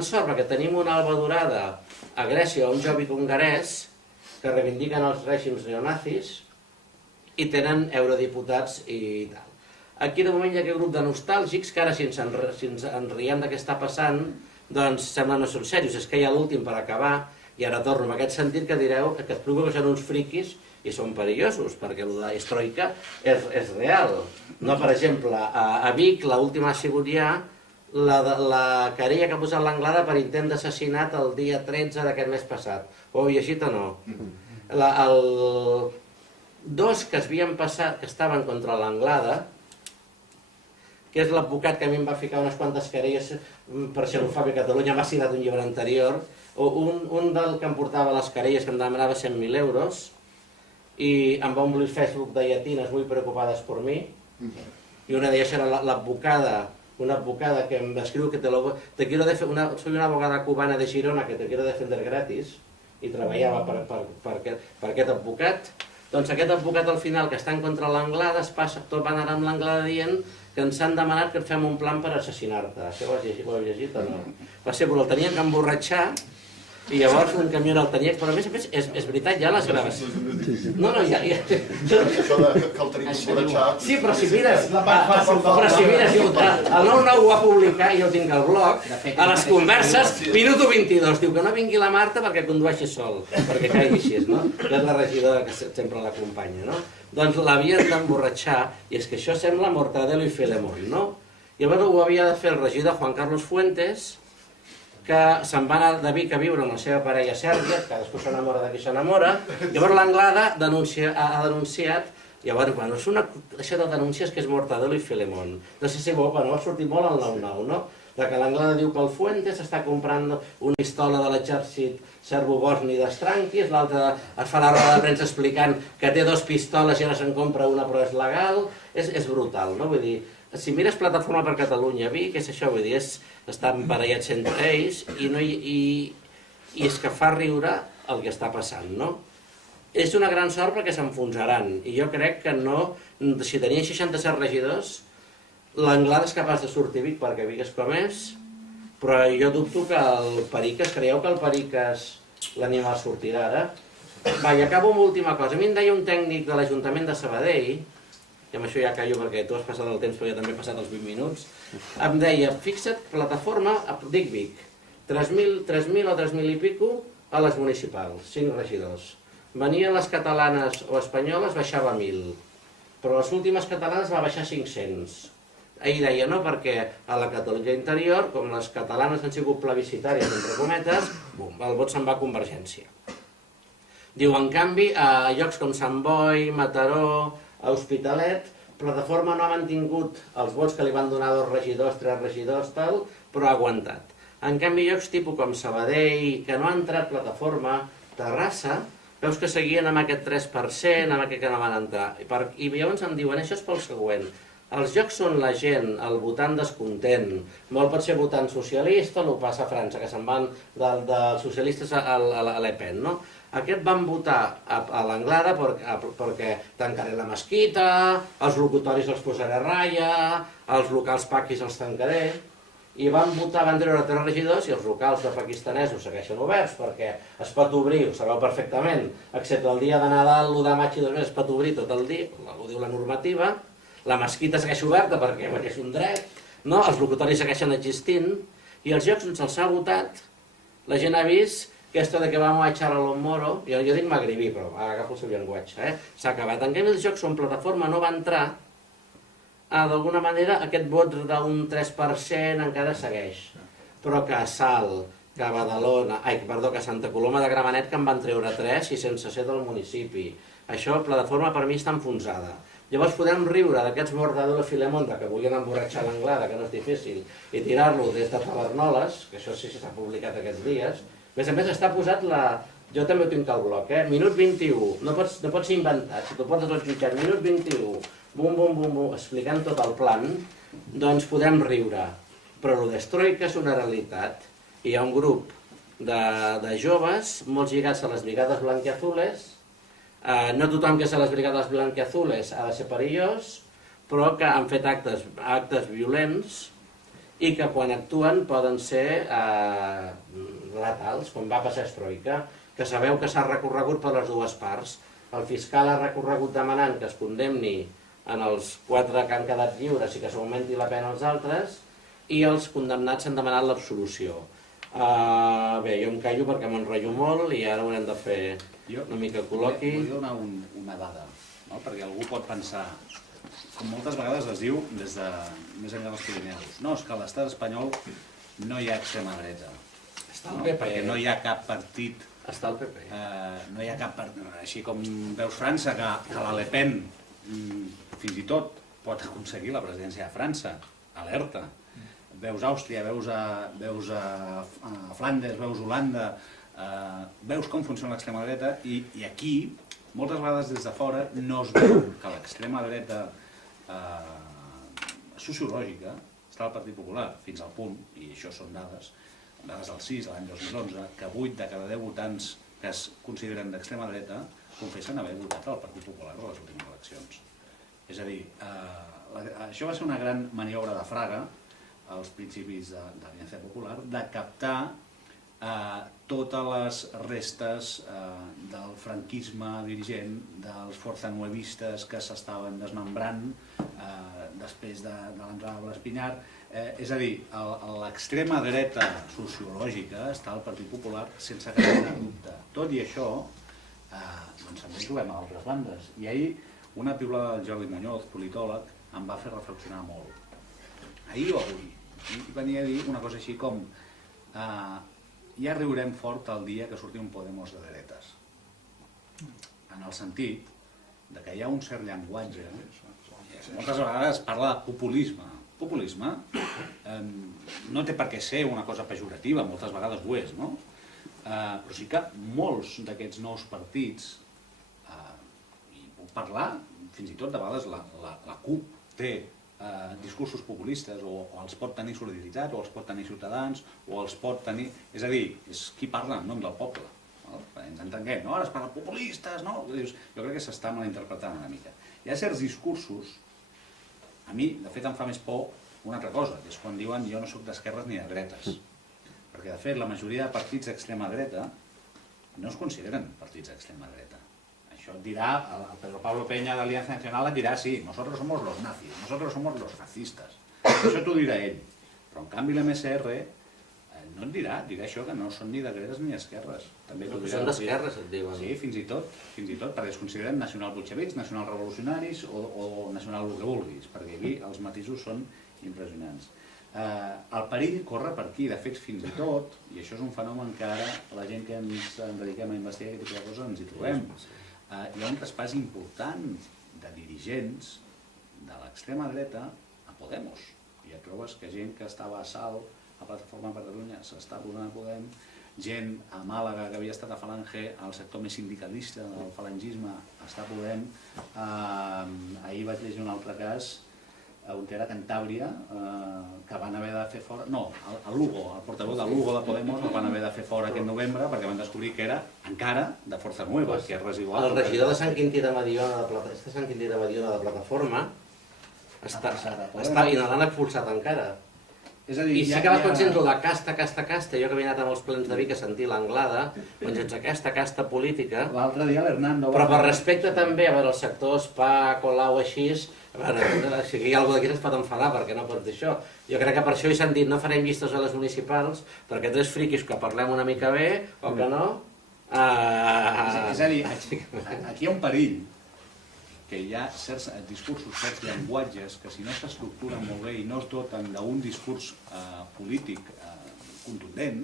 sort, perquè tenim una Alba Dorada a Grècia, un Jobbik hongarès, que reivindiquen els règims neonazis, i tenen eurodiputats i tal. Aquí de moment hi ha aquest grup de nostàlgics que ara si ens riem de què està passant, doncs sembla no són serios, és que hi ha l'últim per acabar, i ara torno en aquest sentit que direu que explico que són uns friquis i són perillosos, perquè el de Estroika és real. No, per exemple, a Vic l'última ha sigut ja la querella que ha posat l'Anglada per intent d'assassinat el dia 13 d'aquest mes passat. Ho heu llegit o no? Dos que havien passat, que estaven contra l'Anglada, que és l'advocat que a mi em va ficar unes quantes querelles per xenofòbia a Catalunya, m'ha signat un llibre anterior, un del que em portava les querelles que em demanava 100.000 euros, i em va omplir el Facebook de llatines muy preocupades por mi, i una d'elles era l'advocada, una advocada que em escriu que soy una abogada cubana de Girona que te quiero defender gratis, i treballava per aquest advocat. Doncs aquest advocat al final que està en contra l'Anglada, tot va anar amb l'Anglada dient que ens han demanat que et fem un plan per assassinar-te. Això ho heu llegit o no? Va ser, però el tenien que emborratxar i llavors un camió el tenia... Però a més és veritat, ja les gravacions... No, ja... Això que el tenim emborratxat... Sí, però si mires... El 9-9 ho va publicar, jo ho tinc al blog, a les converses, minuto 22, diu que no vingui la Marta perquè condueixi sol, perquè caigui així, no? Que és la regidora que sempre l'acompanya, no? Doncs l'havien d'emborratxar, i és que això sembla Mortadelo i Filemón, no? Llavors ho havia de fer el regidor Juan Carlos Fuentes, que se'n va anar de Vic a viure amb la seva parella Sèrbia, cadascú s'enamora de qui s'enamora, llavors l'Anglada ha denunciat, llavors, bueno, això de denúncies que és Mortadelo i Filemón. No sé si va sortir molt al 9-9, no? De que l'Anglada diu que el Fuentes està comprant una pistola de l'exèrcit serbo-bosni d'estranquis, l'altre es fa la roda de premsa explicant que té 2 pistoles i ara se'n compra una però és legal, és brutal, no? Vull dir, si mires Plataforma per Catalunya, Vic, és això, vull dir, estan barallats entre ells i és que fa riure el que està passant, no? És una gran sort perquè s'enfonsaran, i jo crec que no, si tenien 67 regidors, l'Anglada és capaç de sortir Vic perquè Vic és com és, però jo dubto que el Periques, creieu que el Periques l'animal sortirà ara? Va, i acabo amb última cosa. A mi em deia un tècnic de l'Ajuntament de Sabadell, i amb això ja callo perquè tu has passat el temps, però jo també he passat els 20 minuts, em deia, fixa't, plataforma, dic Vic, 3.000 o 3.000 i pico a les municipals, 5 regidors. Venien les catalanes o espanyoles, baixava 1.000, però les últimes catalanes va baixar 500. Ell deia, no, perquè a la Catalunya interior, com les catalanes han sigut plebiscitàries, entre cometes, el vot se'n va a Convergència. Diu, en canvi, a llocs com Sant Boi, Mataró, Hospitalet, Plataforma no ha mantingut els vots que li van donar 2 regidors, 3 regidors, tal, però ha aguantat. En canvi, llocs tipus com Sabadell, que no ha entrat Plataforma, Terrassa, veus que seguien amb aquest 3%, amb aquest que no van entrar. I llavors em diuen, això és pel següent. Els llocs on la gent, el votant descontent, molt pot ser votant socialista, el passa a França, que se'n van dels socialistes a Le Pen, no? Aquest van votar a l'Anglada perquè tancaré la mesquita, els locutoris els posaré a ratlla, els locals paquis els tancaré, i van treure 3 regidors i els locals de pakistanesos segueixen oberts perquè es pot obrir, ho sabeu perfectament, excepte el dia de Nadal, l'1 de maig i 2 mesos, es pot obrir tot el dia, ho diu la normativa, la mesquita segueix oberta perquè és un dret, no? Els locutoris segueixen existint, i els llocs on se'ls ha votat, la gent ha vist que esto de que vamos a echar a los moros, jo dic magrebí, però agafo el seu llenguatge, s'ha acabat. En canvi, els jocs on Plataforma no va entrar, d'alguna manera aquest vot d'un 3% encara segueix. Però que a Salt, que a Badalona, que a Santa Coloma de Gramenet, que en van treure 3 i sense ser del municipi. Això, Plataforma, per mi està enfonsada. Llavors podem riure d'aquests Mortadelo i Filemonda que volien emborratxar l'Anglada, que no és difícil, i tirar-lo des de Tavernoles, que això sí que s'ha publicat aquests dies. A més, està posat jo també ho tinc al bloc, minut 21, no pots inventar, si t'ho pots tot jutjat, minut 21, bum, bum, bum, bum, explicant tot el plan, doncs podem riure. Però el Destroika és una realitat. Hi ha un grup de joves, molts lligats a les brigades blanquiazules, no tothom que és a les brigades blanquiazules ha de ser perillós, però que han fet actes violents i que quan actuen poden ser letals, com va passar a Estroika, que sabeu que s'ha recorregut per les dues parts. El fiscal ha recorregut demanant que es condemni en els 4 que han quedat lliures i que s'augmenti la pena als altres, i els condemnats han demanat l'absolució. Bé, jo em callo perquè m'enrotllo molt i ara haurem de fer una mica col·loqui. Vull donar una dada, perquè algú pot pensar, com moltes vegades es diu des de més enllà dels Pirineus, no, és que a l'estat espanyol no hi ha extrema dreta, perquè no hi ha cap partit, Està el PP. no hi ha cap partit, així com veus França, que la Le Pen fins i tot pot aconseguir la presidència de França, alerta. Veus Àustria, veus Flandes, veus Holanda, veus com funciona l'extrema dreta, i aquí, moltes vegades des de fora, no es veu que l'extrema dreta sociològica està al Partit Popular, fins al punt, i això són dades del CIS, l'any 2011, que 8 de cada 10 votants que es consideren d'extrema dreta confessen haver votat al Partit Popular a les últimes eleccions. És a dir, això va ser una gran maniobra de Fraga, als principis de l'Aliança Popular, de captar totes les restes del franquisme dirigent, dels forzanuevistes que s'estaven desmembrant després de l'entrada de l'Espinyar. És a dir, l'extrema dreta sociològica està al Partit Popular sense cap mena de dubte. Tot i això, també trobem a altres bandes. I ahir una piulada del Jordi Muñoz, politòleg, em va fer reflexionar molt. Ahir o avui, venia a dir una cosa així com ja riurem fort el dia que surti un Podemos de dretes. En el sentit que hi ha un cert llenguatge. Moltes vegades es parla de populisme. Populisme no té per què ser una cosa pejorativa, moltes vegades ho és, no? Però sí que molts d'aquests nous partits, i puc parlar, fins i tot de vegades la CUP té discursos populistes, o els pot tenir Solidaritat, o els pot tenir Ciutadans, o els pot tenir... És a dir, és qui parla en nom del poble. Ens entenguem, no? Ara es parla populistes, no? Jo crec que s'està malinterpretant una mica. Hi ha certs discursos, a mi, de fet, em fa més por una altra cosa, que és quan diuen jo no soc d'esquerres ni de dretes. Perquè, de fet, la majoria de partits d'extrema dreta no es consideren partits d'extrema dreta. Això et dirà, el Pedro Pablo Peña de Alianza Nacional et dirà, sí, nosotros somos los nazis, nosotros somos los fascistas. Això t'ho dirà ell. Però en canvi l'MSR no et dirà això, que no són ni de dretes ni esquerres. També t'ho dirà. Són d'esquerres, et diuen. Sí, fins i tot, perquè es consideren nacional-bolxevics, nacional-revolucionaris o nacional el que vulguis, perquè aquí els matisos són impressionants. El perill corre per aquí, de fet, fins i tot, i això és un fenomen que ara la gent que ens dediquem a investigar aquest tipus de coses ens hi trobem. Hi ha un traspàs important de dirigents de l'extrema dreta a Podemos. I et trobes que gent que estava a Salt, a Plataforma per Catalunya, s'està posant a Podem, gent a Màlaga que havia estat a Falange, al sector més sindicalista del falangisme, està a Podem. Ahir vaig llegir un altre cas, on era Cantàbria, que van haver de fer fora... No, el Lugo, el portaveu de Lugo de Podemos, el van haver de fer fora aquest novembre perquè van descobrir que era encara de Força Nueva, que és residual. El regidor de Sant Quintí de Mediona, de Plataforma, i no l'han expulsat encara. I sí que vas pensant de casta, jo que havia anat amb els plens de Vic a sentir l'Anglada, doncs aquesta casta política... L'altre dia l'Hernando... Però per respecte també, a veure, el sector SPA, Colau, així, a veure, si hi ha algú d'aquí es pot enfadar perquè no pots dir això. Jo crec que per això hi s'han dit no farem llistes a les municipals, perquè tres friquis que parlem una mica bé, o que no... És a dir, aquí hi ha un perill, que hi ha certs discursos, certs llenguatges que si no s'estructuren molt bé i no es doten d'un discurs polític contundent,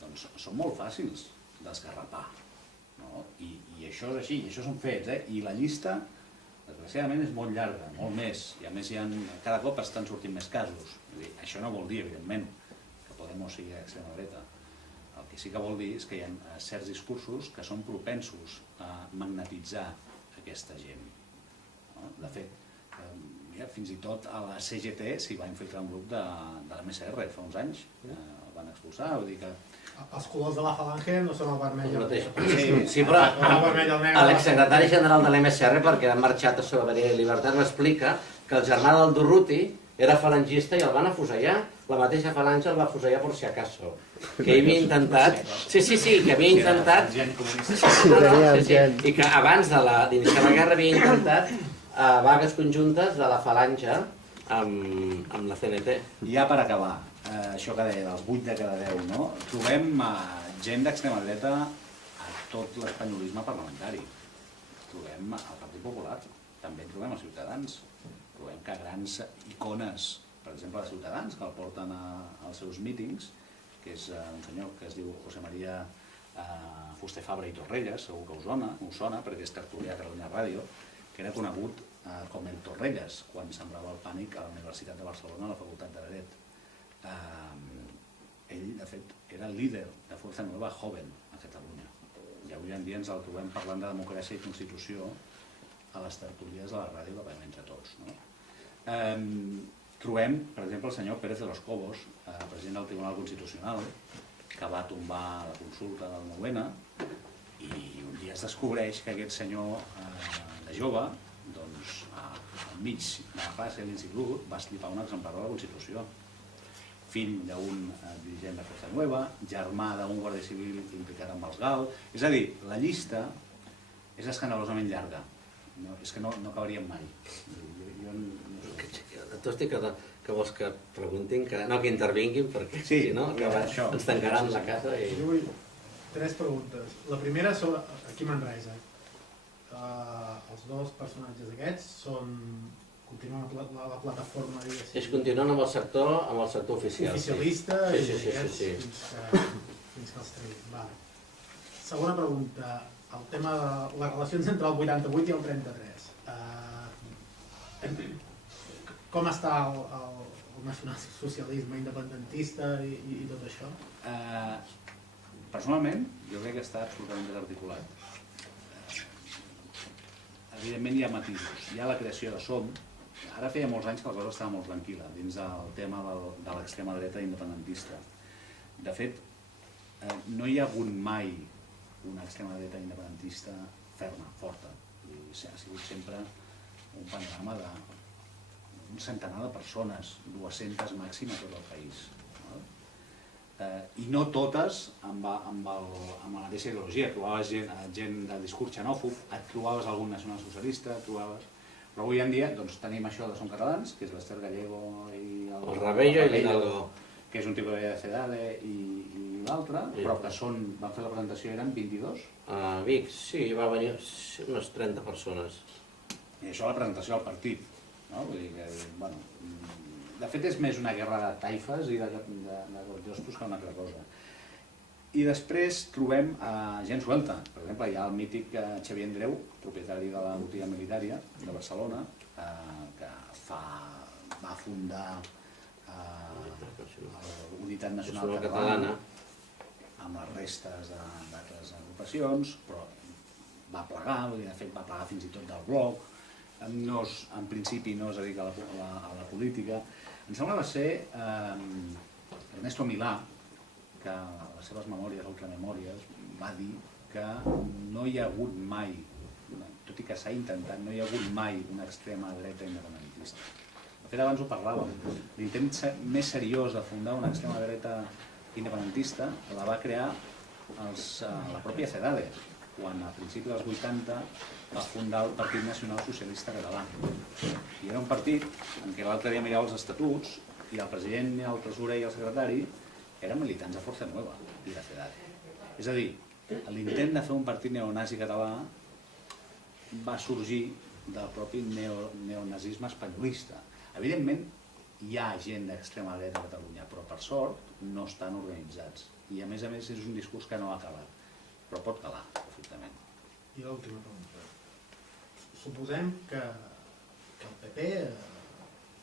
doncs són molt fàcils d'esgarrapar. I això és així, i això són fets, i la llista, desgraciadament, és molt llarga, molt més, i a més cada cop estan sortint més casos. Això no vol dir, evidentment, que Podemos sigui d'extrema dreta. El que sí que vol dir és que hi ha certs discursos que són propensos a magnetitzar aquesta gent. De fet, fins i tot a la CGT s'hi va infiltrar un grup de l'MSR fa uns anys, el van expulsar, vull dir que... Els colors de la Falange no són el vermell. Sí, però l'exsecretari general de l'MSR, perquè ha marxat a Sobirania i Llibertat, m'explica que el germà del Durruti era falangista i el van afusellar. La mateixa Falange el va afusellar per si acaso. Que ell havia intentat... Sí, que havia intentat... I que abans d'iniciar la guerra havia intentat vagues conjuntes de la Falange amb la CNT. I ja per acabar, això que deia dels 8 de cada 10, no? Trobem gent d'extrema dreta a tot l'espanyolisme parlamentari. Trobem el Partit Popular, també trobem els Ciutadans. Trobem que grans icones, per exemple, de Ciutadans, que el porten als seus mítings, que és un senyor que es diu José María Fuster Fabra i Torrelles, segur que us sona, perquè és tertulià a Catalunya Ràdio, que era conegut com el Torrelles, quan sembrava el pànic a la Universitat de Barcelona, a la Facultat de Dret. Ell, de fet, era el líder de Fuerza Nueva Joven a Catalunya. I avui en dia ens el trobem parlant de democràcia i constitució a les tertulies de la ràdio que veiem entre tots. Trobem, per exemple, el senyor Pérez de los Cobos, president del Tribunal Constitucional, que va tombar la consulta del 9-N, i un dia es descobreix que aquest senyor de jove, doncs, enmig de la classe de l'institut, va estripar un exemplar de la Constitució. Fill d'un dirigent de Força Nueva, germà d'un guàrdia civil implicat amb els GAL... És a dir, la llista és escandalosament llarga. És que no acabaríem mai. Tu estic que vols que preguntin, que intervinguin, perquè si no, ens tancaran la casa i... Jo vull 3 preguntes. La primera sobre aquí a Manresa. Els dos personatges aquests continuen a la plataforma, diguéssim... Ells continuen amb el sector oficial. Oficialista sí. Fins que els treguin. Segona pregunta. El tema de les relacions entre el 88 i el 33. Com està el nacionalsocialisme independentista i tot això? Personalment, jo crec que està absolutament desarticulat. Evidentment hi ha matisos. Hi ha la creació de SOM. Ara feia molts anys que la cosa estava molt tranquil·la dins del tema de l'extrema dreta independentista. De fet, no hi ha hagut mai una extrema dreta independentista ferma, forta. Ha sigut sempre un panorama d'un centenar de persones, 200 màxim a tot el país. i no totes amb la mateixa ideologia. Trobaves gent de discurs xenòfob, et trobaves algun nacionalsocialista, però avui en dia tenim això de Som Catalans, que és l'Ester Gallego i El Rabello i l'Hidalgo, que és un tipus de CEDADE, i l'altre, però que van fer la presentació, eren 22. A Vic, sí, va venir unes 30 persones. I això la presentació del partit. Vull dir que, bueno, de fet és més una guerra de taifes i de llostos que una altra cosa. I després trobem gent suelta. Per exemple, hi ha el mític Xavier Andreu, propietari de la botiga militària de Barcelona, que va fundar la Unitat Nacional Catalana amb les restes d'altres agrupacions, però va plegar, de fet va plegar fins i tot del bloc, en principi no es dedica a la política. Em sembla que va ser Ernesto Milà, que a les seves memòries, ultramemòries, va dir que no hi ha hagut mai, tot i que s'ha intentat, no hi ha hagut mai una extrema dreta independentista. De fet, abans ho parlàvem, l'intent més seriós de fundar una extrema dreta independentista la va crear la pròpia CEDADE, quan a principis dels 80 va fundar el Partit Nacional Socialista Català. I era un partit en què l'altre dia mirava els estatuts i el president, el tresorer i el secretari eren militants de Força Nueva i de CEDADE. És a dir, l'intent de fer un partit neonazi català va sorgir del propi neonazisme espanyolista. Evidentment, hi ha gent d'extrema dreta a Catalunya, però per sort no estan organitzats. I a més és un discurs que no ha acabat, però pot calar, perfectament. I l'última pregunta. Suposem que el PP,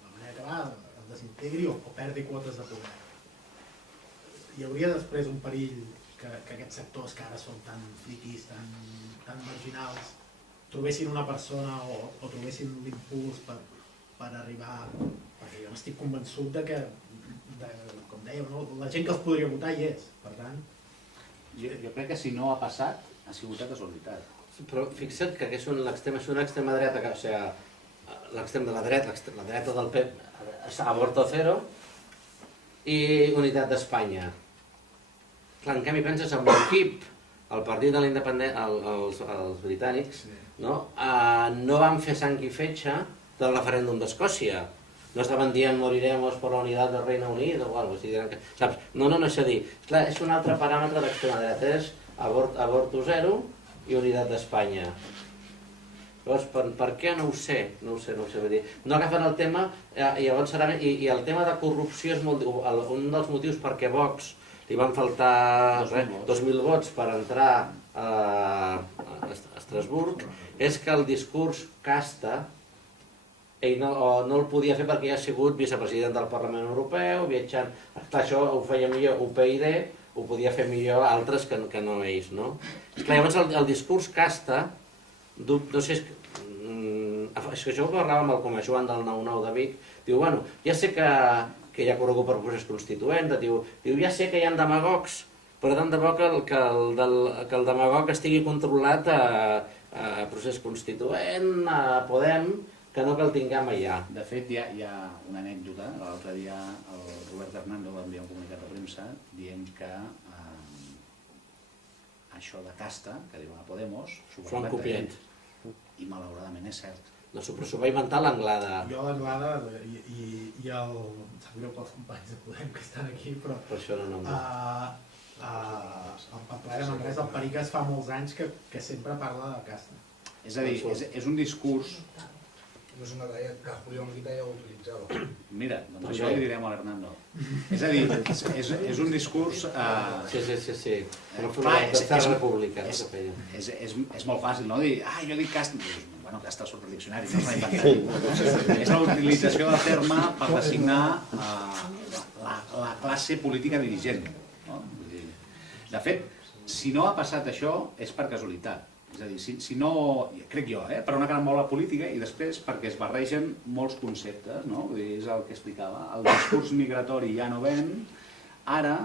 la manera que va, es desintegri o perdi quotes de poder. Hi hauria després un perill que aquests sectors que ara són tan friquis, tan marginals, trobessin una persona o trobessin l'impuls per arribar, perquè jo n'estic convençut de que, com dèieu, la gent que els podria votar hi és, per tant... Jo crec que si no ha passat, ha sigut de casualitat. Però fixa't que és una extrema dreta, o sigui, l'extrem de la dreta del PP, aborto cero i unitat d'Espanya. Clar, en canvi penses en l'equip, el partit de la independència, els britànics, no van fer sang i fetge del referèndum d'Escòcia. No estaven dient moriremos por la unitat del Regne Unit o alguna cosa, saps? No, és a dir, és un altre paràmetre d'extrema dreta, és aborto zero i unitat d'Espanya. Llavors, per què? No ho sé, vull dir, no agafen el tema, i el tema de corrupció és un dels motius perquè Vox li van faltar 2.000 vots per entrar a Estrasburg, és que el discurs casta ell no el podia fer perquè ja ha sigut vicepresident del Parlament Europeu, viatjant. Clar, això ho feia millor UPyD, ho podia fer millor altres que no ells, no? Esclar, llavors el discurs casta, no sé, és que això ho parlava amb el com a Joan del 9-9 de Vic, diu, bueno, ja sé que hi ha corregut per procés constituent, diu, ja sé que hi ha demagogs, però tant de bo que el demagog estigui controlat a procés constituent, a Podem, que no que el tinguem allà. De fet, hi ha una anècdota. L'altre dia el Robert Hernando va enviar un comunicat de premsa dient que això de casta, que diuen a Podemos, s'ho han copiat. I malauradament és cert. No, però s'ho va inventar l'Anglada. Jo l'Anglada i el... Sap greu pels companys de Podem que estan aquí, però... Per això no em el Pamplona de Manresa, el Periques fa molts anys que sempre parla de casta. És a dir, és un discurs... No és una idea que Julio Anguita ja ho utilitzava. Mira, doncs això li direm a l'Hernando. És a dir, és un discurs... Sí. Una tercera república. És molt fàcil, no? Dir, jo dic casta... Bueno, casta surt el diccionari, no s'ha inventat ningú. És la utilització del terme per designar la classe política dirigent. De fet, si no ha passat això, és per casualitat. És a dir, si no, crec jo, per una carambola política i després perquè es barregen molts conceptes, no? És el que explicava. El discurs migratori ja no ven, ara,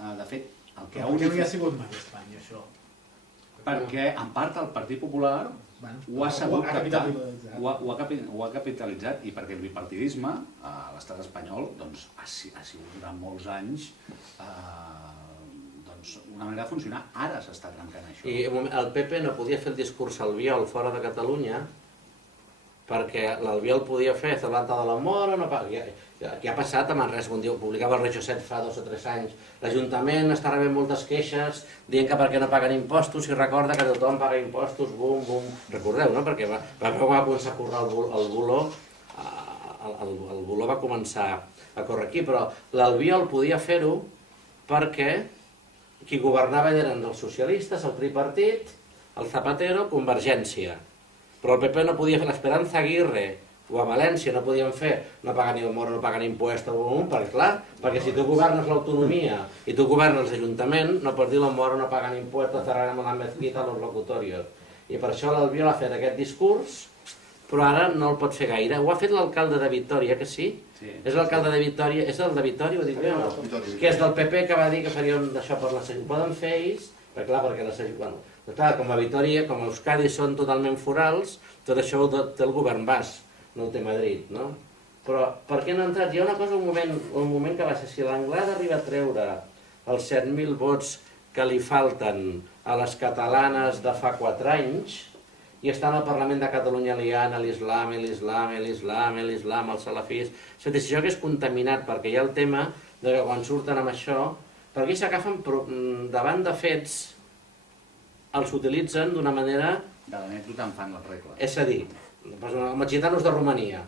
de fet, el que ha unificat... Per què no hi ha sigut mai a Espanya, això? Perquè, en part, el Partit Popular ho ha sabut captar, capitalitzat. ho ha capitalitzat, i perquè el bipartidisme a l'estat espanyol doncs, ha sigut durant molts anys una manera de funcionar. Ara s'està trencant això. I el PP no podia fer el discurs Albiol fora de Catalunya perquè l'Albiol podia fer Celanta de la Mora, què ha passat a Manresa, quan publicava el Reggio 7 fa 2 o 3 anys, l'Ajuntament està rebent moltes queixes dient que perquè no paguen impostos, i recorda que tothom paga impostos, bum, bum, recordeu, no? Perquè va començar a currar el Boló va començar a córrer aquí, però l'Albiol podia fer-ho perquè qui governava eren els socialistes, el tripartit, el Zapatero, Convergència. Però el PP no podia fer, l'Esperanza Aguirre o a València no podien fer, no paguen ni moro, no paguen impuestos, perquè clar, perquè si tu governes l'autonomia i tu governes l'Ajuntament, no pots dir la moro, no paguen impuestos, cerrarem la mezquita, los locutorios. I per això l'Albiol ha fet aquest discurs, però ara no el pot fer gaire. Ho ha fet l'alcalde de Vitòria, que sí? És l'alcalde de Vitòria, és el de Vitòria, ho dic bé o no? Que és del PP, que va dir que farien d'això per la Ho poden fer ells, perquè la clar, com a Vitòria, com a Euskadi són totalment forals, tot això ho té el govern basc, no ho té Madrid, no? Però per què no ha entrat? Hi ha una cosa, un moment que va ser, si l'Anglada arriba a treure els 7.000 vots que li falten a les catalanes de fa 4 anys, i estan al Parlament de Catalunya liant l'islam, els salafís, això que és contaminat, perquè hi ha el tema de que quan surten amb això, perquè s'agafen davant de fets, els utilitzen d'una manera... De l'anècdota en fan les regles. És a dir, amb els gitanos de Romania,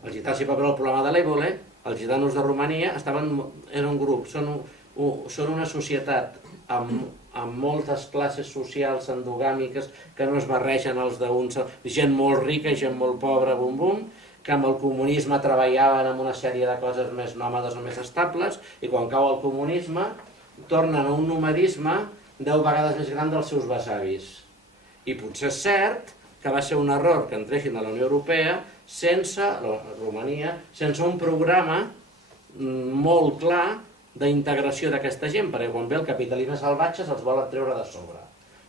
els gitanos, si va veure el problema de l'Ébola, els gitanos de Romania eren un grup, són una societat amb moltes classes socials endogàmiques que no es barregen els d'uns, gent molt rica i gent molt pobra, bum bum, que amb el comunisme treballaven en una sèrie de coses més nòmades o més estables, i quan cau el comunisme tornen a un nomadisme 10 vegades més gran dels seus besavis. I potser és cert que va ser un error que entressin a la Unió Europea Romania, sense un programa molt clar d'integració d'aquesta gent, perquè quan ve el capitalisme salvatge se'ls vol treure de sobre.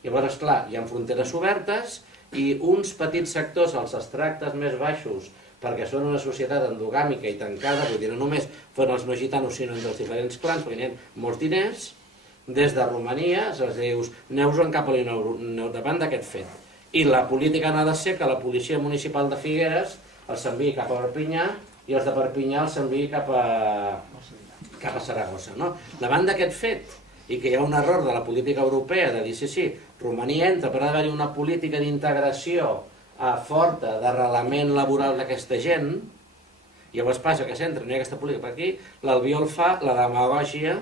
Llavors, esclar, hi ha fronteres obertes i uns petits sectors, els extractes més baixos, perquè són una societat endogàmica i tancada, vull dir, no només són els no gitanos, sinó entre els diferents clans, perquè hi ha molts diners, des de Romania, se'ls dius, aneu-vos cap a l'Unió davant d'aquest fet. I la política no ha de ser que la policia municipal de Figueres els enviï cap a Perpinyà i els de Perpinyà els enviï cap a Saragossa. Davant d'aquest fet, i que hi ha un error de la política europea de dir, sí, Romania entra, però ha d'haver-hi una política d'integració forta, d'arrelament laboral d'aquesta gent, i llavors passa que s'entra, no hi ha aquesta política per aquí, l'Albiol fa la demagògia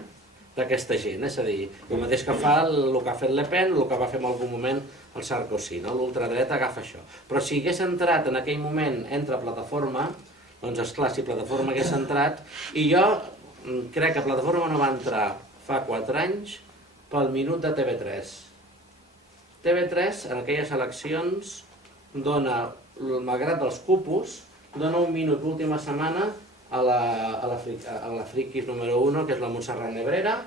d'aquesta gent, és a dir, el mateix que fa el que ha fet Le Pen, el que va fer en algun moment el Sarkozy, l'ultradreta agafa això. Però si hagués entrat en aquell moment entre Plataforma, doncs esclar, si Plataforma hagués entrat, i jo crec que Plataforma no va entrar fa 4 anys pel minut de TV3. TV3 en aquelles eleccions dona, malgrat els cupos, dona un minut l'última setmana a la friquis número 1, que és la Montserrat Nebrera,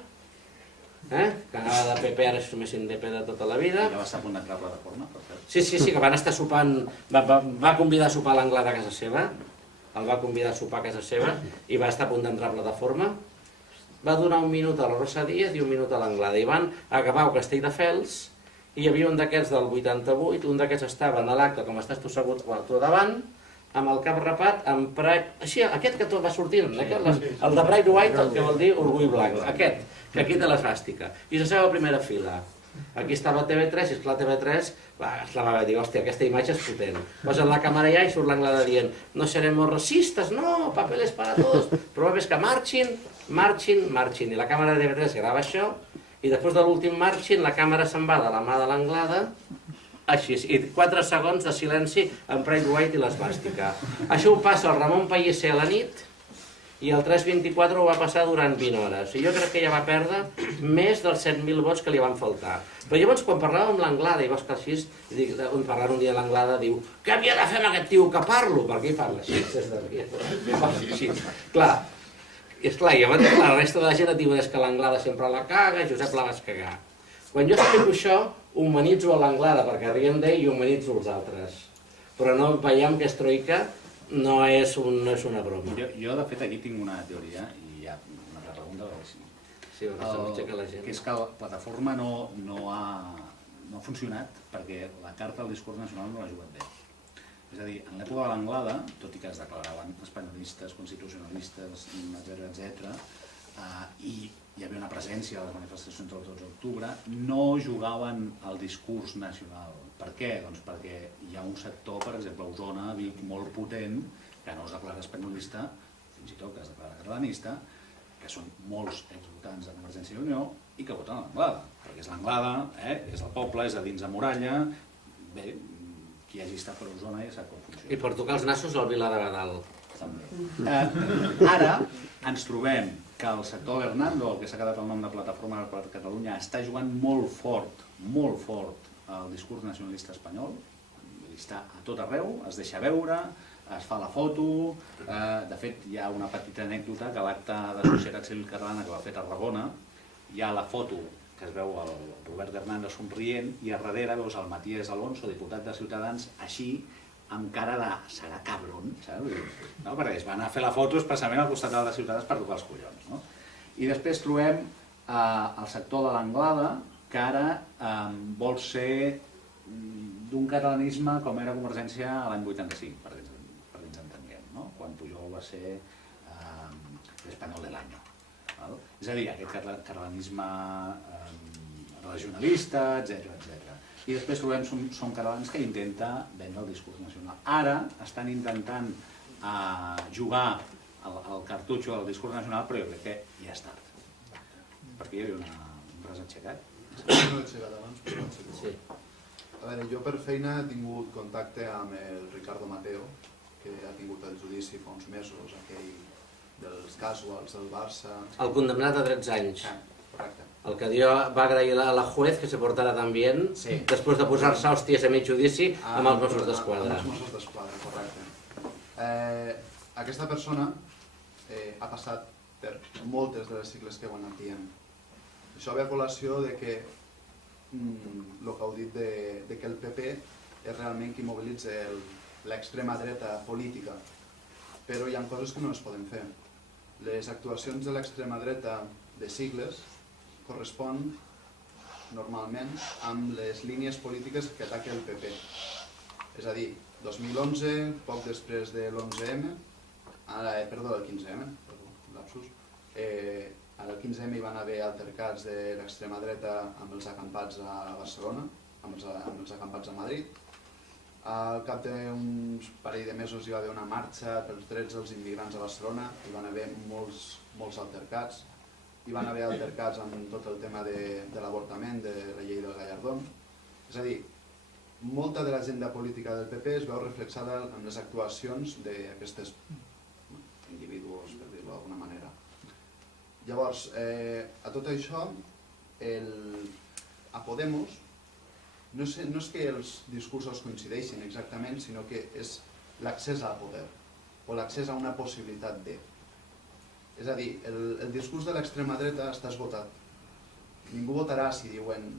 que anava de PP, ara és més indep de tota la vida. Ja va estar a punt d'entrar a Plataforma, per cert. Sí, que van estar sopant, va convidar a sopar l'Anglada a casa seva, el va convidar a sopar a casa seva i va estar a punt d'entrar a Plataforma. Va donar un minut a la Rosa Díez i un minut a l'Anglada, i van acabar a Castelldefels, i hi havia un d'aquests del 88, un d'aquests estava en l'acte, com estàs tu segut a tu davant, amb el cap rapat, amb Pride... Així, aquest que tot va sortint, el de Pride White, el que vol dir orgull blanc, aquest, que aquí té l'esvàstica. I s'asseu a primera fila. Aquí estava TV3, i esclar, TV3 va dir, hòstia, aquesta imatge és potent. Posen la càmera allà i surt l'Anglada dient, no seremos racistes, no, papeles para todos, però ves que marxin, i la càmera de TV3 grava això, i després de l'últim marxin, la càmera se'n va de la mà de l'Anglada, així, i 4 segons de silenci amb Pride White i l'esvàstica. Això ho passa al Ramon Pellicer a la nit, i el 324 ho va passar durant 20 hores. I jo crec que ja va perdre més dels 7.000 vots que li van faltar. Però llavors, quan parlàvem amb l'Anglada, i veus que així, parlant un dia l'Anglada, diu, què havia de fer amb aquest tio que parlo? Perquè ell parla així, és de dir. Clar, és clar, i llavors la resta de la gent et diu que l'Anglada sempre la caga, Josep la vas cagar. Quan jo explico això, humanitzo a l'Anglada, perquè riem d'ell i humanitzo els altres. Però no veiem que Troika no és una broma. Jo, de fet, aquí tinc una teoria, i hi ha una altra pregunta, Sí, que la gent... que és que la plataforma no ha funcionat perquè la carta del discurs nacional no l'ha jugat bé. És a dir, en l'època de l'Anglada, tot i que es declaraven espanyolistes, constitucionalistes, etc., i hi havia una presència a les manifestacions del 12 d'octubre, no jugaven al discurs nacional. Per què? Doncs perquè hi ha un sector, per exemple, a Osona, a Vic, molt potent, que no es declara espanyolista, fins i tot que es declara catalanista, que són molts exvotants de Convergència i Unió i que voten a l'Anglada, perquè és l'Anglada, és el poble, és a dins de muralla. Bé, qui hagi estat per Osona ja sap com funciona. I per tocar els nassos al Vilar de Badal. Ara ens trobem que el sector Bernardo, el que s'ha quedat el nom de Plataforma per Catalunya, està jugant molt fort al discurs nacionalista espanyol, està a tot arreu, es deixa veure, es fa la foto. De fet, hi ha una petita anècdota que a l'acte de Societat Civil Catalana que va fer a Tarragona hi ha la foto que es veu el Robert Hernández somrient i a darrere veus el Matías Alonso, diputat de Ciutadans, així, amb cara de serà cabron, saps? No? Perquè es van a fer la foto especialment al costat de Ciutadans per tocar els collons. No? I després trobem el sector de l'Anglada, que ara vol ser d'un catalanisme com era Convergència l'any 85, per que ens entenguem, no? Quan Pujol va ser l'espanyol de l'any. És a dir, aquest catalanisme regionalista, etc. I després trobem Som Catalans que intenta vendre el discurs nacional. Ara estan intentant jugar el cartutxo del discurs nacional, però jo crec que ja és tard. Perquè hi havia un braç aixecat. No l'he aixecat abans, però l'he aixecat. Sí. A veure, jo per feina he tingut contacte amb el Ricardo Mateo, que ha tingut el judici fa uns mesos, aquell dels casuals del Barça... El condemnat a 13 anys. Correcte. El que va agrair a la juez que se portara tan bien, sí, després de posar-se hòsties a mig judici amb els Mossos d'Esquadra. Amb els Mossos d'Esquadra, correcte. Aquesta persona ha passat per moltes de les sigles que ho han anat dient. Això ve a col·lació de que el que heu dit de que el PP és realment qui mobilitza l'extrema dreta política, però hi ha coses que no es poden fer. Les actuacions de l'extrema dreta de sigles correspon normalment amb les línies polítiques que ataca el PP. És a dir, 2011, poc després de l'11M, perdó, del 15M, lapsus, al 15M hi van haver altercats de l'extrema dreta amb els acampats a Barcelona, amb els acampats a Madrid. Al cap d'uns parell de mesos hi va haver una marxa pels drets dels immigrants a Barcelona, hi van haver molts altercats. Hi van haver altercats amb tot el tema de l'avortament, de la llei del Gallardón. És a dir, molta de l'agenda política del PP es veu reflexada en les actuacions d'aquestes individus, per dir-ho d'alguna manera. Llavors, a tot això, a Podemos, no és que els discursos coincideixin exactament, sinó que és l'accés al poder, o l'accés a una possibilitat de. És a dir, el discurs de l'extrema dreta està esgotat. Ningú votarà si diuen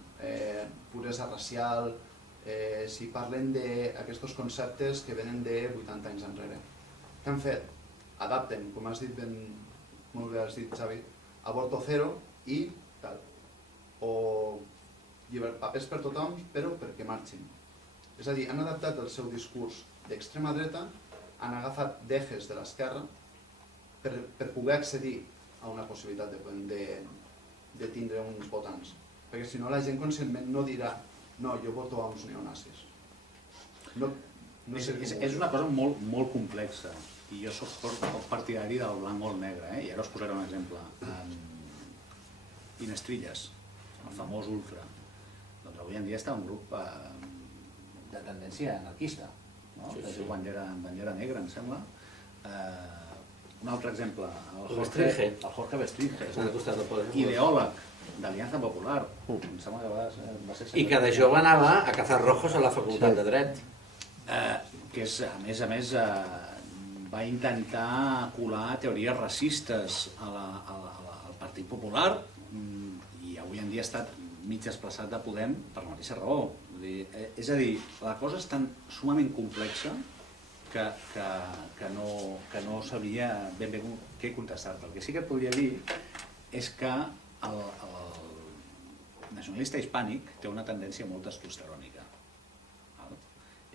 puresa racial, si parlen d'aquests conceptes que venen de 80 anys enrere. Què han fet? Adapten, com has dit molt bé, has dit, Xavi, aborto cero i tal. O papers per tothom, però perquè marxin. És a dir, han adaptat el seu discurs d'extrema dreta, han agafat d'ejes de l'esquerra per poder accedir a una possibilitat de tindre uns votants. Perquè si no la gent conscientment no dirà no, jo voto a uns neonazis. És una cosa molt complexa i jo soc partidari del blanc o el negre, i ara us posaré un exemple. Inestrilles, el famós ultra. Doncs avui en dia està un grup de tendència anarquista, que es diu Bandera Negra, em sembla. Un altre exemple, el Jorge Bestringe, ideòleg d'Aliança Popular. Em sembla que va ser... I que de jove anava a cazar rojos a la facultat de dret. Que a més va intentar colar teories racistes al Partit Popular i avui en dia està mig desplaçat de Podem per la mateixa raó. És a dir, la cosa és tan sumament complexa que no sabria ben bé què contestar-te. El que sí que et podria dir és que el nacionalista hispànic té una tendència molt testosterònica.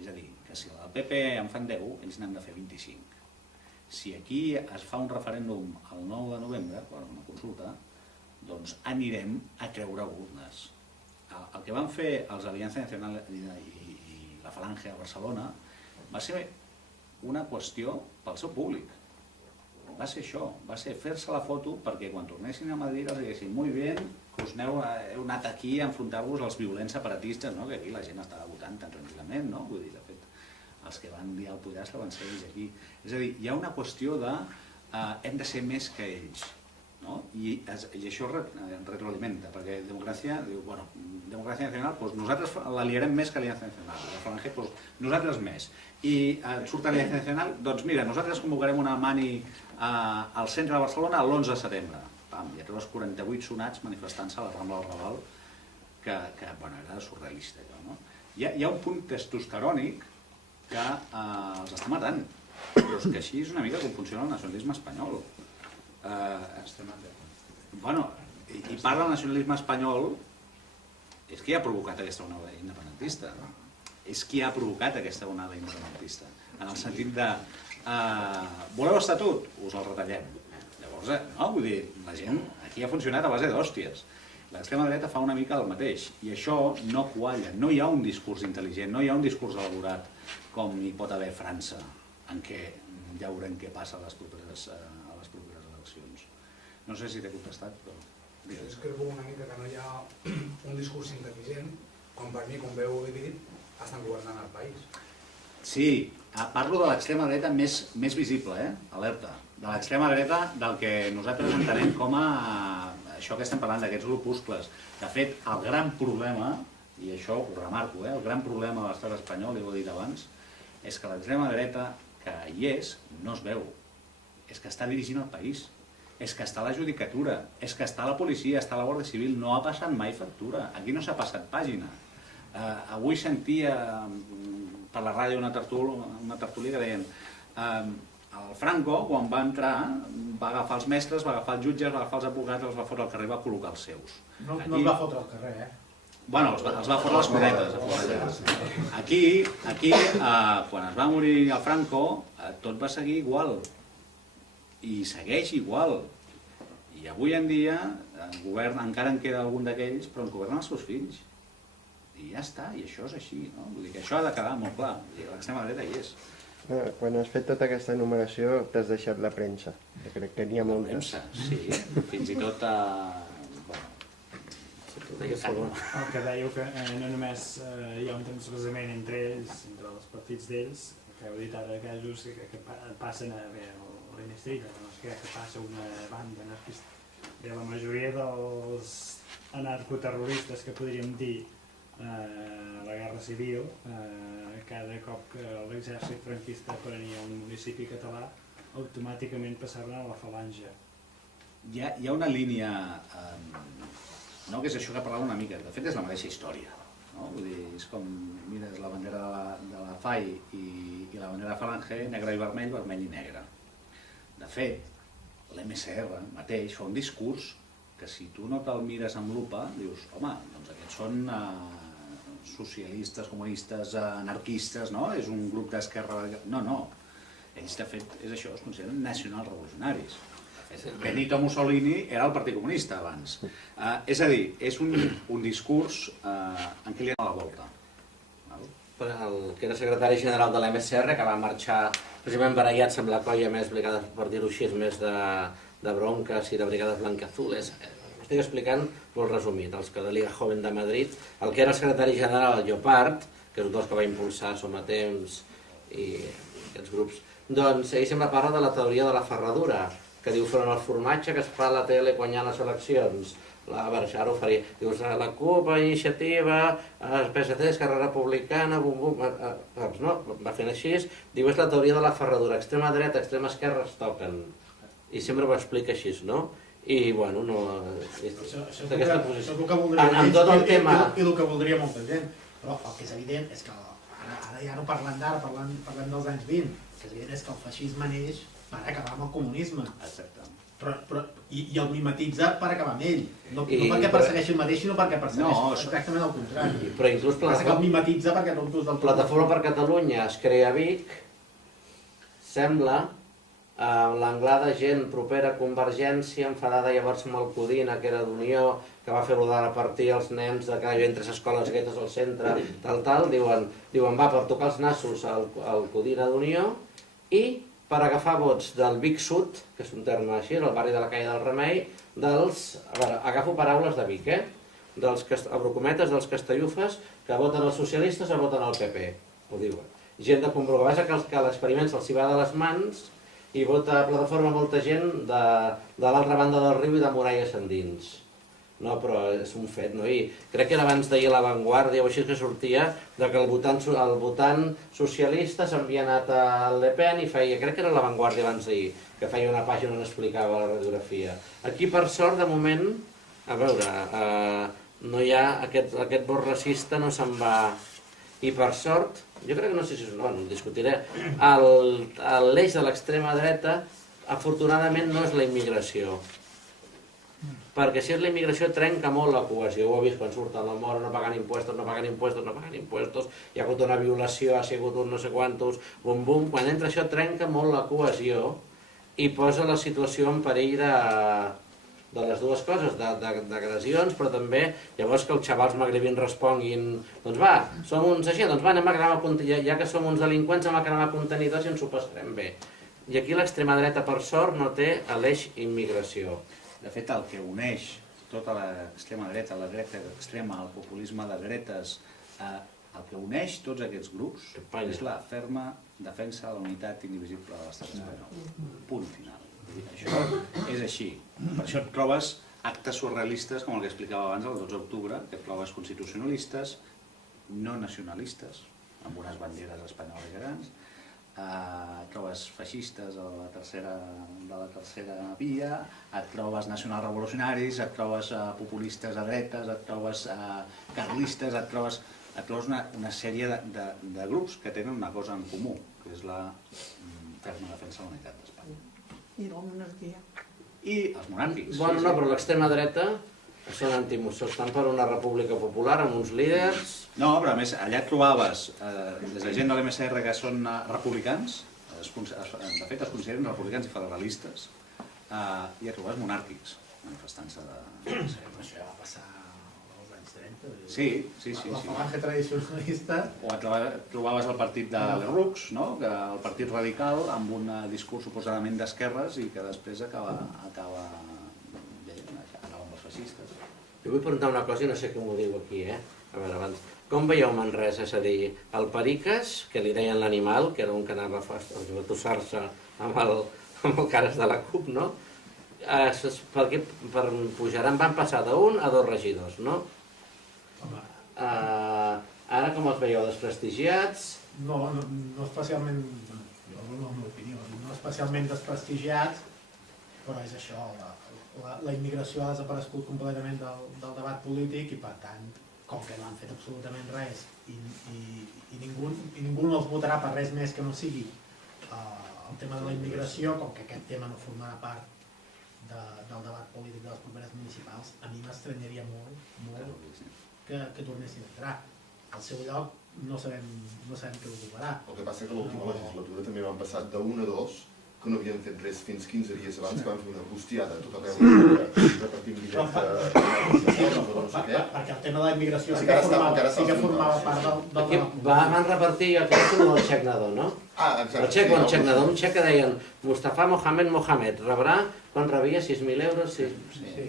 És a dir, que si el PP en fan 10, ells n'han de fer 25. Si aquí es fa un referèndum el 9 de novembre, una consulta, doncs anirem a treure urnes. El que van fer els Aliança Nacional i la Falange a Barcelona va ser una qüestió pel seu públic. Va ser això, va ser fer-se la foto perquè quan tornessin a Madrid els diguessin molt bé que us heu anat aquí a enfrontar-vos als violents separatistes, que aquí la gent estava votant tan tranquil·lament, vull dir, de fet, els que van dir al Pollastre van ser ells aquí. És a dir, hi ha una qüestió de hem de ser més que ells. I això retroalimenta, perquè Democràcia diu, bueno, Democràcia Nacional, doncs nosaltres la liarem més que Aliança Nacional, la Falange, doncs nosaltres més. I surt Aliança Nacional, doncs mira, nosaltres convocarem una mani al centre de Barcelona l'11 de setembre. Hi ha tots els 48 sonats manifestant-se a la Rambla del Raval, que era surrealista. Hi ha un punt testosterònic que els està matant, però és que així és una mica com funciona el nacionalisme espanyol. I part del nacionalisme espanyol és qui ha provocat aquesta onada independentista, és qui ha provocat aquesta onada independentista, en el sentit de voleu estatut? Us el retallem. Llavors, vull dir, la gent aquí ha funcionat a base d'hòsties. L'extrema dreta fa una mica el mateix, i això no qualla, no hi ha un discurs intel·ligent, no hi ha un discurs elaborat com hi pot haver a França, en què ja veurem què passa a les properes eleccions. No sé si t'he contestat, però... Jo discrepo una mica que no hi ha un discurs intel·ligent, quan per mi, com bé heu dit, estan governant el país. Sí, parlo de l'extrema dreta més visible, alerta, de l'extrema dreta del que nosaltres entenem com a això que estem parlant d'aquests grupuscles. De fet, el gran problema, i això ho remarco, el gran problema de l'estat espanyol, i ho he dit abans, és que l'extrema dreta que hi és, no es veu. És que està dirigint el país, és que està la judicatura, és que està la policia, està la Guàrdia Civil, no ha passat mai factura, aquí no s'ha passat pàgina. Avui sentia per la ràdio una tertúlia que deien el Franco, quan va entrar, va agafar els mestres, va agafar els jutges, va agafar els advocats, els va fotre al carrer, va col·locar els seus. No els va fotre al carrer, Bueno, els va fotre les conetes. Aquí, quan es va morir el Franco, tot va seguir igual. I segueix igual. I avui en dia, encara en queda algun d'aquells, però ens governen els seus fills. I ja està, i això és així. Vull dir que això ha de quedar molt clar. L'extrema dreta hi és. Quan has fet tota aquesta enumeració, t'has deixat la premsa. Crec que n'hi ha moltes. La premsa, sí. Fins i tot... El que dèieu que no només hi ha un transvasament entre ells, entre els partits d'ells, que heu dit ara casos que passen a l'Inestrita, que passa una banda anarquista. La majoria dels anarcoterroristes que podríem dir la Guerra Civil, cada cop que l'exèrcit franquista prenia un municipi català, automàticament passaven a la Falange. Hi ha una línia... que és això que parlava una mica, de fet és la mateixa història. Vull dir, és com mires la bandera de la FAI i la bandera de Falange, negre i vermell, vermell i negre. De fet, l'MSR mateix fa un discurs que si tu no te'l mires amb lupa, dius, home, doncs aquests són socialistes, comunistes, anarquistes, no? És un grup d'esquerra... No. Ells, de fet, és això, es consideren nacional-revolucionaris. Benito Mussolini era el Partit Comunista abans. És a dir, és un discurs en què li ha donat la volta. El que era secretari general de l'MSR, que va marxar precisament barallats amb la colla més brigades, per dir-ho així, més de bronques i de brigades blancazules. Estic explicant molt resumit, els que de Liga Joven de Madrid, el que era el secretari general, el Llopart, que és un dels que va impulsar Somatemps i aquests grups, doncs ell sempre parla de la teoria de la ferradura, que diu front al formatge que es fa a la tele quan hi ha les eleccions. A veure, ara ho faria. Dius, la CUP, Iniciativa, PSC, Esquerra Republicana, no, va fent així. Diu, és la teoria de la ferradura. Extrema dreta, extrema esquerra es toquen. I sempre ho explica així, no? i bueno, no... Això és d'aquesta el posició. que voldria En tot el tema... i el que voldria molta gent, però el que és evident és que ara ja no parlem d'ara, parlem dels anys 20, el que és evident és que el feixisme neix per acabar amb el comunisme. Exacte. I el mimetitza per acabar amb ell, no perquè persegueixi el mateix, sinó perquè persegueixi exactament el contrari. Però inclús Passa que el mimetitza perquè no del tot. Plataforma per Catalunya es crea a Vic, sembla, l'anglada gent propera a Convergència, enfadada llavors amb el Codina, que era d'Unió, que va fer-ho de repartir els nens de que hi havia 3 escoles guetes al centre, tal, diuen va, per tocar els nassos al Codina d'Unió, i per agafar vots del Vic Sud, que és un terme així, el barri de la Calle del Remei, agafo paraules de Vic, obro cometes, dels castellufes, que voten els socialistes o voten el PP, ho diuen. Gent de comprovar que l'experiment se'ls va de les mans i vota a Plataforma molta gent de l'altra banda del riu i de muralles endins. No, però és un fet, no? I crec que era abans d'ahir a La Vanguardia o així que sortia que el votant socialista s'havia anat al Le Pen i feia, crec que era La Vanguardia abans d'ahir, que feia una pàgina on explicava la radiografia. Aquí, per sort, de moment, a veure, no hi ha aquest vot racista, no se'n va... I per sort, jo crec que no sé si... Bueno, ho discutiré. L'eix de l'extrema dreta, afortunadament, no és la immigració. Perquè si és la immigració trenca molt la cohesió, ho he vist quan surten al Moro, no pagant impuestos, hi ha hagut una violació, ha sigut un no sé quantos, bum, quan entra això trenca molt la cohesió i posa la situació en perill de les dues coses, d'agressions, però també llavors que els xavals magrebins responguin, doncs va, som uns així, doncs va, anem a cremar contenidors, ja que som uns delinqüents, anem a cremar contenidors i ens ho passarem bé. I aquí l'extrema dreta, per sort, no té l'eix immigració. De fet, el que uneix tota l'extrema dreta, la dreta extrema, el populisme de dretes, el que uneix tots aquests grups és la ferma defensa de la unitat indivisible de l'estat espanyol. Punt final. Això és així. Per això et trobes actes surrealistes, com el que explicava abans, el 12 d'octubre, que et trobes constitucionalistes, no nacionalistes, amb unes banderes espanyoles grans, trobes feixistes de la tercera via, et trobes nacionalrevolucionaris, et trobes populistes a dretes, et trobes carlistes, et trobes una sèrie de grups que tenen una cosa en comú, que és la ferma defensa de la unitat d'Espanya. I la monarquia. I els monàrquics. Bueno, no, però l'extrema dreta són estan per una república popular amb uns líders... No, però a més, allà trobaves des de gent de l'MSR que són republicans, de fet es consideren republicans i federalistes, i ja trobaves monàrquics manifestant-se de... Això ja va passar als anys 30. Sí. La falange tradicionalista... O trobaves el partit de Lerroux, el partit radical, amb un discurs suposadament d'esquerres i que després acaba amb els feixistes. Jo vull preguntar una cosa i no sé com ho diu aquí, A veure, abans, com veieu Manresa? És a dir, el Periques, que li deien l'animal, que era un que anava a tossar-se amb el cares de la CUP, no? Per Pujaran van passar d'1 a 2 regidors, no? Ara com els veieu, desprestigiats? No especialment, jo la meva opinió, no especialment desprestigiats, però és això, la immigració ha desaparegut completament del debat polític i per tant, com que no han fet absolutament res i ningú no els votarà per res més que no sigui el tema de la immigració, com que aquest tema no formarà part del debat polític de les properes municipals, a mi m'estranyaria molt que tornessin a entrar. Al seu lloc no sabem què ocuparà. El que passa que l'última legislatura també van passar d'1 a 2, que no havien fet res fins 15 dies abans, que van fer una bustiada tot arreu, repartint diners no sé què. Perquè el tema de la immigració sí que formava part del... Aquí van repartir, jo crec que el xec Nadó, no? El xec Nadó, un xec que deien Mustafa Mohamed rebrà, quan rebia 6.000 euros.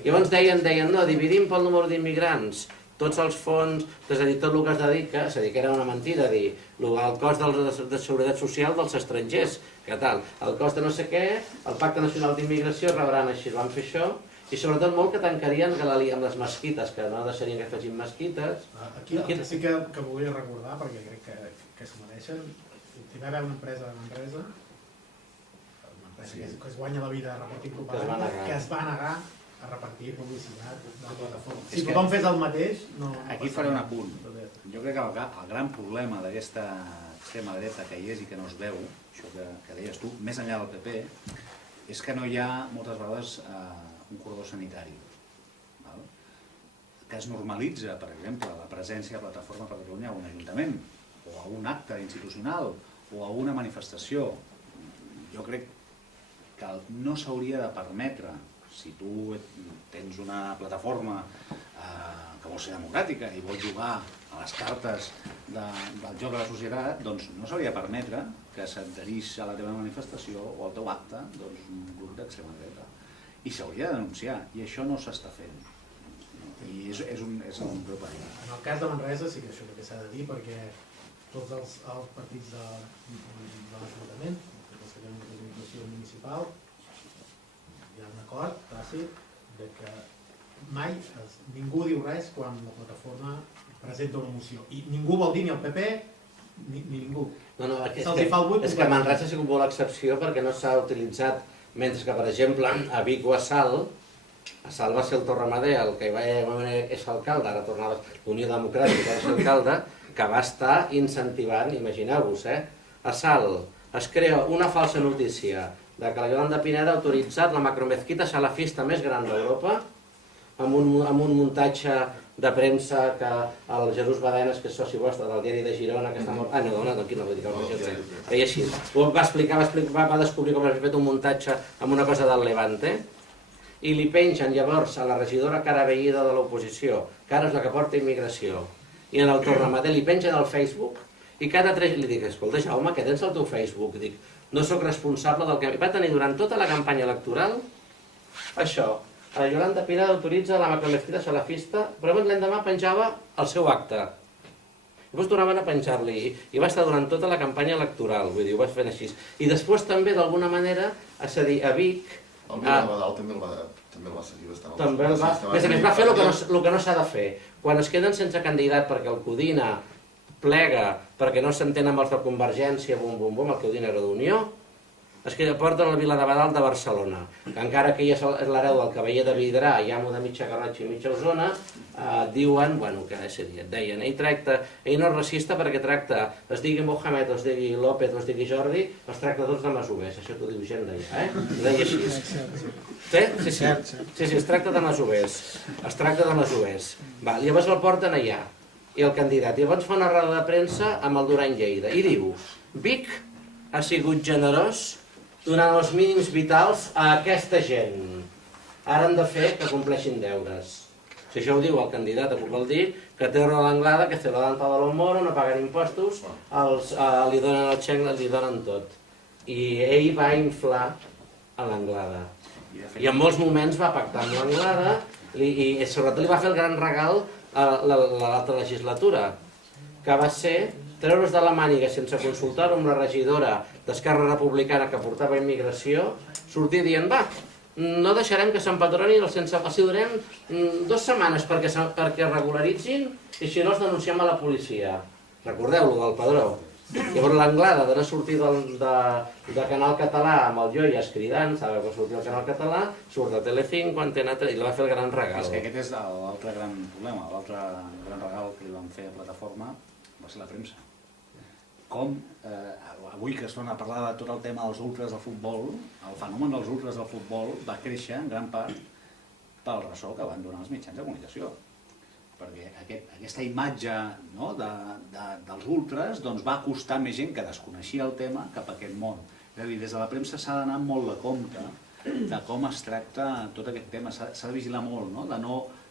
Llavors deien, no, dividim pel número d'immigrants tots els fons, és a dir, tot el que es dedica, és a dir, que era una mentida, dir, el cost de seguretat social dels estrangers, que tal, el cost de no sé què, el Pacte Nacional d'Immigració rebran així, van fer això, i sobretot molt que tancarien amb les mesquites, que no deixarien que facin mesquites. Aquí sí que volia recordar, perquè crec que s'ho mereixen, hi va haver una empresa de Manresa, que es guanya la vida repartint propaganda, que es va negar a repartir publicitat de la plataforma. Si tothom fes el mateix, no... Aquí faré un apunt. Jo crec que el gran problema d'aquesta extrema dreta que hi és i que no es veu, això que deies tu, més enllà del PP, és que no hi ha moltes vegades un corredor sanitari. Que es normalitza, per exemple, la presència de Plataforma per Catalunya a un ajuntament, o a un acte institucional, o a una manifestació. Jo crec que no s'hauria de permetre, si tu tens una plataforma que vol ser democràtica i vol jugar a les cartes del joc de la societat, doncs no s'hauria de permetre que s'adherís a la teva manifestació o al teu acte un grup d'extrema dreta. I s'hauria de denunciar, i això no s'està fent. I és un greu perill. En el cas de Manresa sí que això que s'ha de dir, perquè tots els partits de l'Ajuntament, que serien una representació municipal, hi ha un acord tàcit de que mai ningú diu res quan la plataforma presenta una moció. I ningú vol dir ni el PP ni ningú. És que Manresa sí que vol l'excepció perquè no s'ha utilitzat, mentre que, per exemple, a Vic o a Salt va ser el Torremadé, el que és alcalde, ara tornava l'Unió Democràtica, és alcalde, que va estar incentivant, imagineu-vos, a Salt es crea una falsa notícia de que la Yolanda Pineda ha autoritzat la macromezquita salafista més gran d'Europa, amb un muntatge de premsa que el Jesús Badenes, que és soci vostre del diari de Girona, que està molt... Ah, no, aquí no vull dir que el feia així. Va descobrir com havia fet un muntatge amb una cosa del Levante, i li pengen llavors a la regidora Cara Veïda de l'oposició, que ara és la que porta immigració, i en el Torremadé li pengen al Facebook, i cada 3 li dic, escolta Jaume, què tens al teu Facebook? Dic, no sóc responsable del que va tenir durant tota la campanya electoral, això, la Yolanda Pineda autoritza la macromezquita salafista, però l'endemà penjava el seu acte. Llavors tornaven a penjar-li, i va estar durant tota la campanya electoral, vull dir, ho vaig fent així. I després també, d'alguna manera, és a dir, a Vic, el Vilanabadal també el va seguir bastant. També el va... Més a més, va fer el que no s'ha de fer. Quan es queden sense candidat perquè el Codina plega, perquè no s'entén amb els de Convergència, el Codina era d'Unió, es que porten a la Vilanabadal de Barcelona, que encara que ella és l'hereu del cavaller de Vidrà, i amo de mitja Garrotxa i mitja Osona, diuen, bueno, que et deien, ell no és racista perquè tracta, es digui Mohamed, es digui López, es digui Jordi, els tracta tots de masovers, això t'ho diu gent d'allà, ho deia així. Sí, es tracta de masovers, llavors el porten allà, i el candidat, llavors fa una roda de premsa amb el Duran Lleida, i diu, Vic ha sigut generós donant els mínims vitals a aquesta gent. Ara han de fer que compleixin deures. Si això ho diu el candidat, puc vol dir que té raó l'Anglada, que se lo dan todo a los moros, no paguen impostos, li donen el xec, li donen tot. I ell va inflar a l'Anglada. I en molts moments va pactar amb l'Anglada i sobretot li va fer el gran regal a l'altra legislatura, que va ser treure's de la màniga sense consultar-ho amb la regidora d'Esquerra Republicana que portava immigració, sortir dient, va, no deixarem que s'empadroni els sense... Els donem 2 setmanes perquè regularitzin i si no els denunciem a la policia. Recordeu-lo del padró. Llavors l'Anglada d'anar a sortir de Canal Català amb el Joies cridant, sabeu que sortia al Canal Català, surt a Telecinco, Antena 3, i li va fer el gran regal. És que aquest és l'altre gran problema, l'altre gran regal que li van fer a Plataforma va ser la premsa. Com avui que es torna a parlar de tot el tema dels ultres del futbol, el fenomen dels ultres del futbol va créixer en gran part pel ressò que van donar els mitjans de comunicació. Perquè aquesta imatge dels ultres va acostar més gent que desconeixia el tema cap a aquest món. És a dir, des de la premsa s'ha d'anar molt de compte de com es tracta tot aquest tema. S'ha de vigilar molt,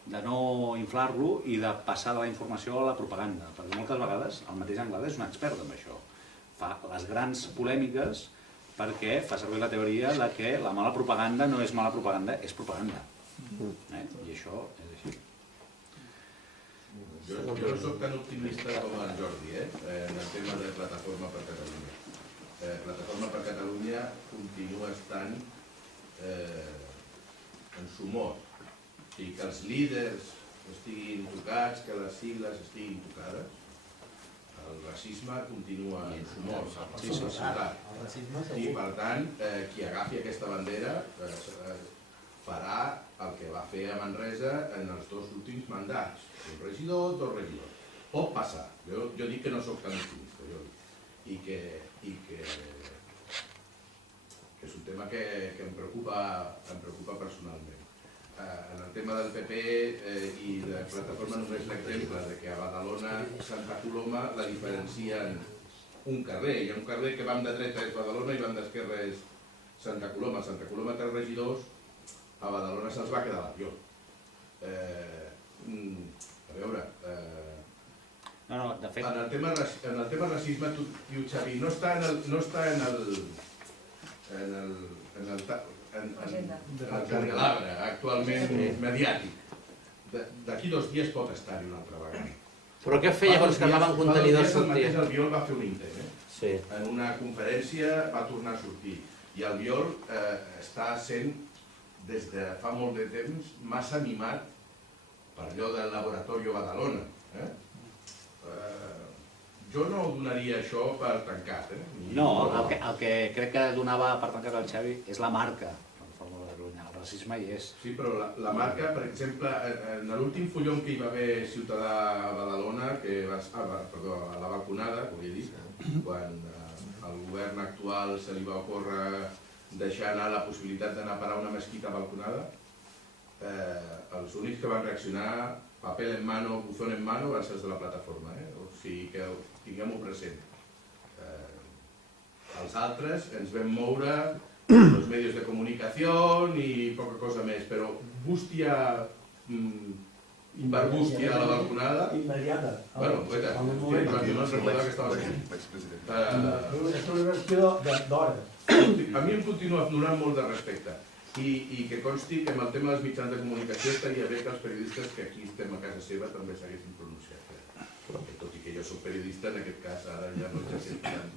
de no inflar-lo i de passar de la informació a la propaganda, perquè moltes vegades el mateix Anglada és un expert en això. Fa les grans polèmiques perquè fa servir la teoria de que la mala propaganda no és mala propaganda, és propaganda. I això és així. Jo no soc tan optimista com el Jordi, en el tema de Plataforma per Catalunya. Plataforma per Catalunya continua estant en sumor. I que els líders estiguin tocats, que les sigles estiguin tocades, el racisme continua en sumor a la ciutat. I per tant, qui agafi aquesta bandera farà el que va fer a Manresa en els 2 últims mandats. Un regidor, 2 regidors. Pot passar. Jo dic que no soc tan optimista. I que és un tema que em preocupa personalment. En el tema del PP i de la plataforma només l'exemple de que a Badalona, Santa Coloma, la diferencien un carrer. Hi ha un carrer que vam de dreta és Badalona i vam d'esquerra és Santa Coloma. Santa Coloma té regidors, a Badalona se'ls va quedar l'avió. A veure... De fet... En el tema racisme, tu dius, Xavi, no està en el cangelabre actualment mediàtic. D'aquí 2 dies pot estar-hi una altra vegada. Però què feia quan es quedaven contenidors sortia? El mateix Albiol va fer un intent. En una conferència va tornar a sortir. I Albiol està sent, des de fa molt de temps, massa mimat per allò del Laboratorio Badalona. Jo no donaria això per tancat. No, el que crec que donava per tancat el Xavi és la marca de la Fórmula de Catalunya. El racisme hi és. Sí, però la marca, per exemple, en l'últim fullon que hi va haver Ciutadà a Badalona, perdó, a la vacunada, volia dir, quan al govern actual se li va ocórrer deixar anar la possibilitat d'anar a parar una mesquita balconada, els únics que van reaccionar, papel en mano, buzón en mano, van ser els de la plataforma. O sigui que tinguem-ho present. Els altres ens vam moure els mitjans de comunicació i poca cosa més, però bústia, per bústia a la balconada... Immediata. Bueno, guaita, jo no es recordava que estava aquí. És una versió d'hora. A mi em continua donant molt de respecte. I que consti que amb el tema dels mitjans de comunicació estaria bé que els periodistes que aquí estem a casa seva també s'haguessin pronunciat. Tot i que jo soc periodista, en aquest cas ara ja no exercim tant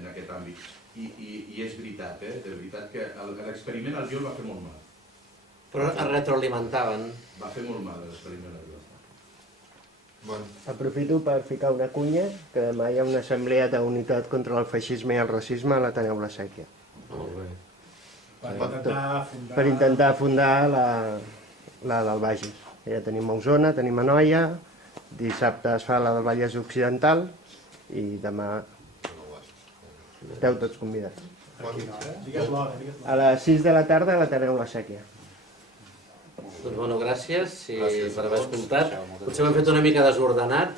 en aquest àmbit. I és veritat, de veritat que l'experiment Albiol va fer molt mal. Però es retroalimentaven. Va fer molt mal l'experiment Albiol. Aprofito per ficar una cunya, que demà hi ha una assemblea d'unitat contra el feixisme i el racisme a l'Ateneu La Sèquia. Molt bé. Per intentar fundar la del Bages. Ja tenim a Osona, tenim a Noia, dissabte es fa la del Vallès Occidental i demà esteu tots convidats. A les 6 de la tarda a l'Ateneu La Sèquia. Doncs bueno, gràcies per haver escoltat. Potser m'hem fet una mica desordenat.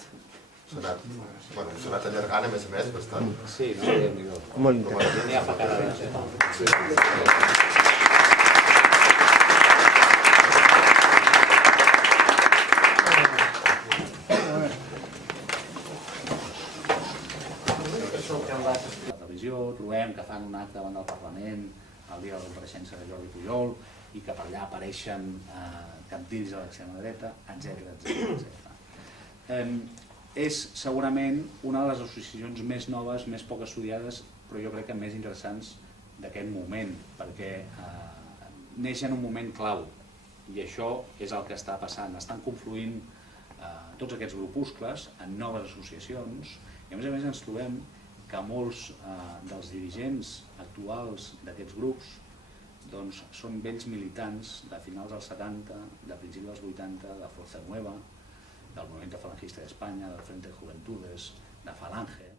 S'ha anat allargant, a més, bastant. Sí, no? Molt interessant. N'hi ha per cada vegada. La televisió, trobem que fan un acte davant del Parlament el dia de la compareixença de Jordi Pujol i que per allà apareixen cabdills de l'extrema dreta, etc. És segurament una de les associacions més noves, més poc estudiades, però jo crec que més interessants d'aquest moment, perquè neix en un moment clau i això és el que està passant. Estan confluint tots aquests grupuscles en noves associacions i a més ens trobem que molts dels dirigents actuals d'aquests grups són vells militants de finals dels 70, de principis dels 80, de Fuerza Nueva, del Movimiento Falangista d'Espanya, del Frente de Juventudes, de Falange,